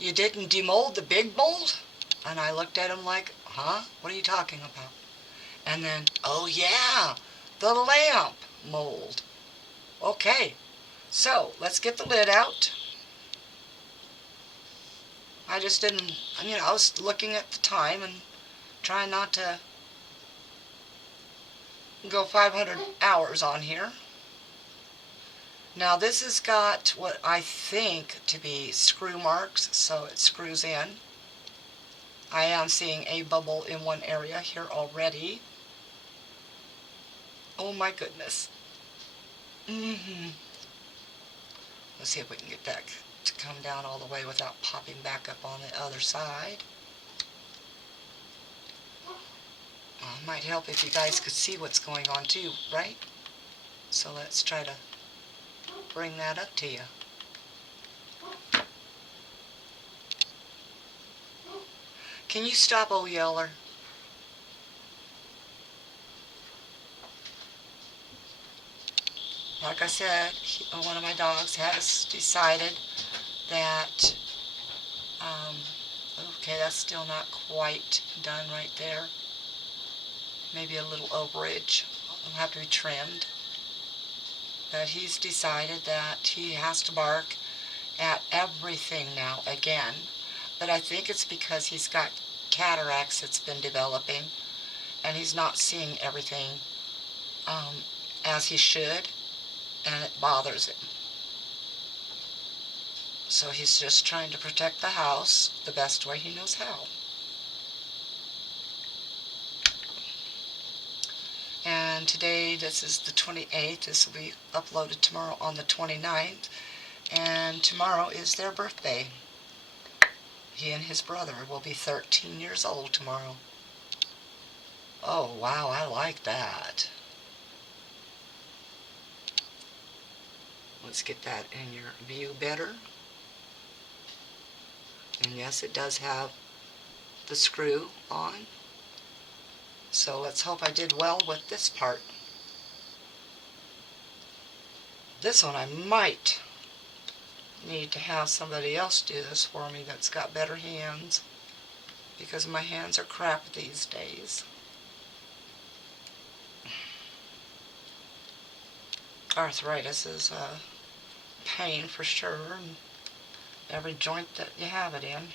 You didn't demold the big mold? And I looked at him like, huh? What are you talking about? And then, oh yeah, the lamp mold. Okay, so let's get the lid out. I just didn't, I was looking at the time and trying not to go 500 hours on here. Now this has got what I think to be screw marks, so it screws in. I am seeing a bubble in one area here already. Oh my goodness. Let's see if we can get that to come down all the way without popping back up on the other side. It might help if you guys could see what's going on too, right? So let's try to bring that up to you. Can you stop, old yeller? Like I said, one of my dogs has decided that, okay, that's still not quite done right there. Maybe a little overage. It'll have to be trimmed. But he's decided that he has to bark at everything now again. But I think it's because he's got cataracts that's been developing. and he's not seeing everything as he should, and it bothers him. So he's just trying to protect the house the best way he knows how. And today, this is the 28th. This will be uploaded tomorrow on the 29th. And tomorrow is their birthday. He and his brother will be 13 years old tomorrow. Oh, wow, I like that. Let's get that in your view better. And yes, it does have the screw on. So let's hope I did well with this part. This one I might need to have somebody else do this for me that's got better hands, because my hands are crap these days. Arthritis is a pain for sure, and every joint that you have it in.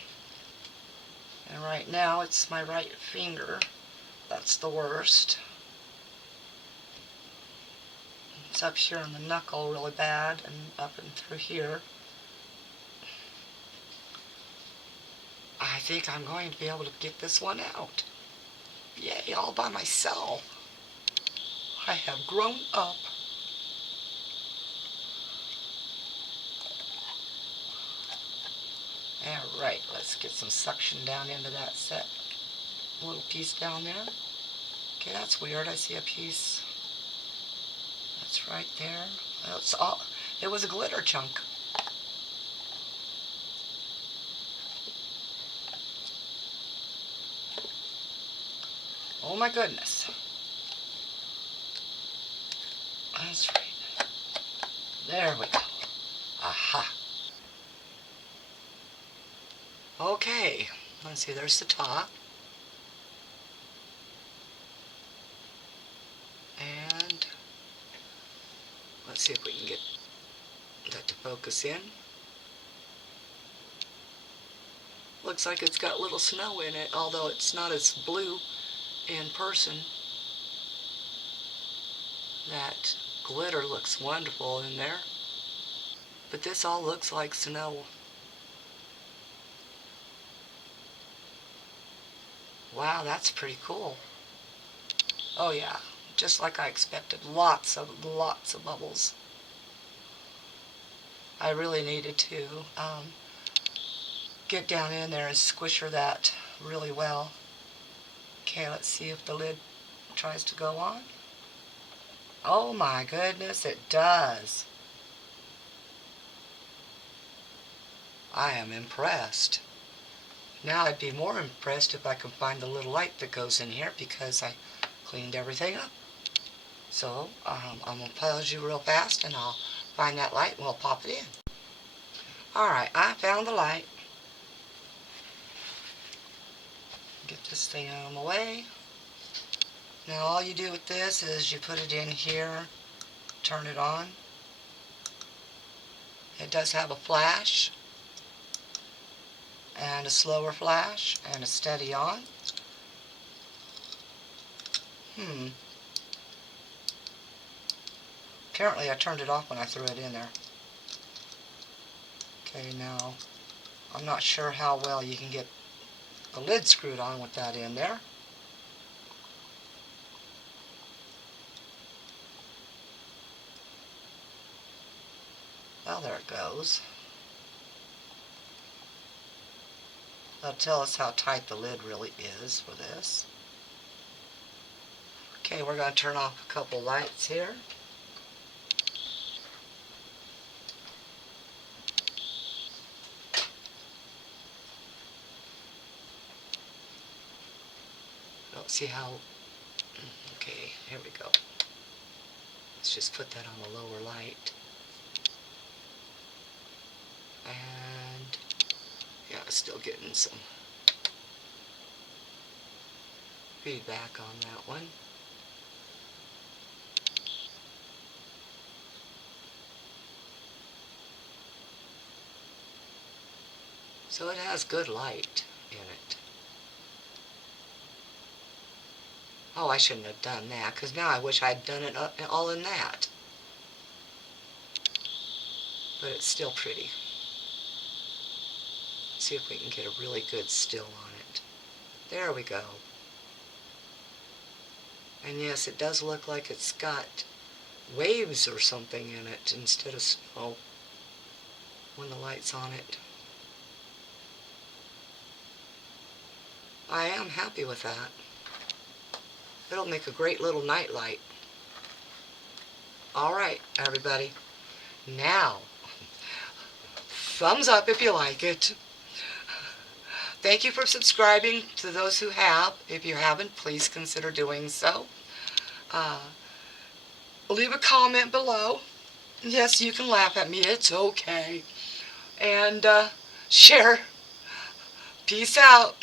And right now it's my right finger that's the worst. It's up here on the knuckle really bad, and up and through here. I think I'm going to be able to get this one out. Yay, all by myself. I have grown up. Alright, let's get some suction down into that set. A little piece down there. Okay, that's weird. I see a piece. That's right there. That's all. It was a glitter chunk. Oh my goodness. That's right. There we go. Aha. Okay. Let's see, there's the top. And let's see if we can get that to focus in. Looks like it's got little snow in it, although it's not as blue in person. That glitter looks wonderful in there. But this all looks like snow. Wow, that's pretty cool. Oh yeah, just like I expected. Lots of bubbles. I really needed to get down in there and squish her that really well. Okay, let's see if the lid tries to go on. Oh my goodness, it does. I am impressed. Now I'd be more impressed if I could find the little light that goes in here, because I cleaned everything up. So I'm going to pause you real fast and I'll find that light and we'll pop it in. Alright, I found the light. Get this thing out of the way. Now all you do with this is you put it in here, turn it on. It does have a flash, and a slower flash, and a steady on. Apparently I turned it off when I threw it in there. Okay, now I'm not sure how well you can get the lid screwed on with that in there. Well, there it goes. That'll tell us how tight the lid really is for this. Okay, we're going to turn off a couple lights here. Don't see how... Okay, here we go. Let's just put that on the lower light. And yeah, still getting some feedback on that one. So it has good light in it. Oh, I shouldn't have done that, because now I wish I'd done it all in that. But it's still pretty. Let's see if we can get a really good still on it. There we go. And yes, it does look like it's got waves or something in it instead of snow when the light's on it. I am happy with that. It'll make a great little night light. Alright, everybody. Now, thumbs up if you like it. Thank you for subscribing to those who have. If you haven't, please consider doing so. Leave a comment below. Yes, you can laugh at me. It's okay. And share. Peace out.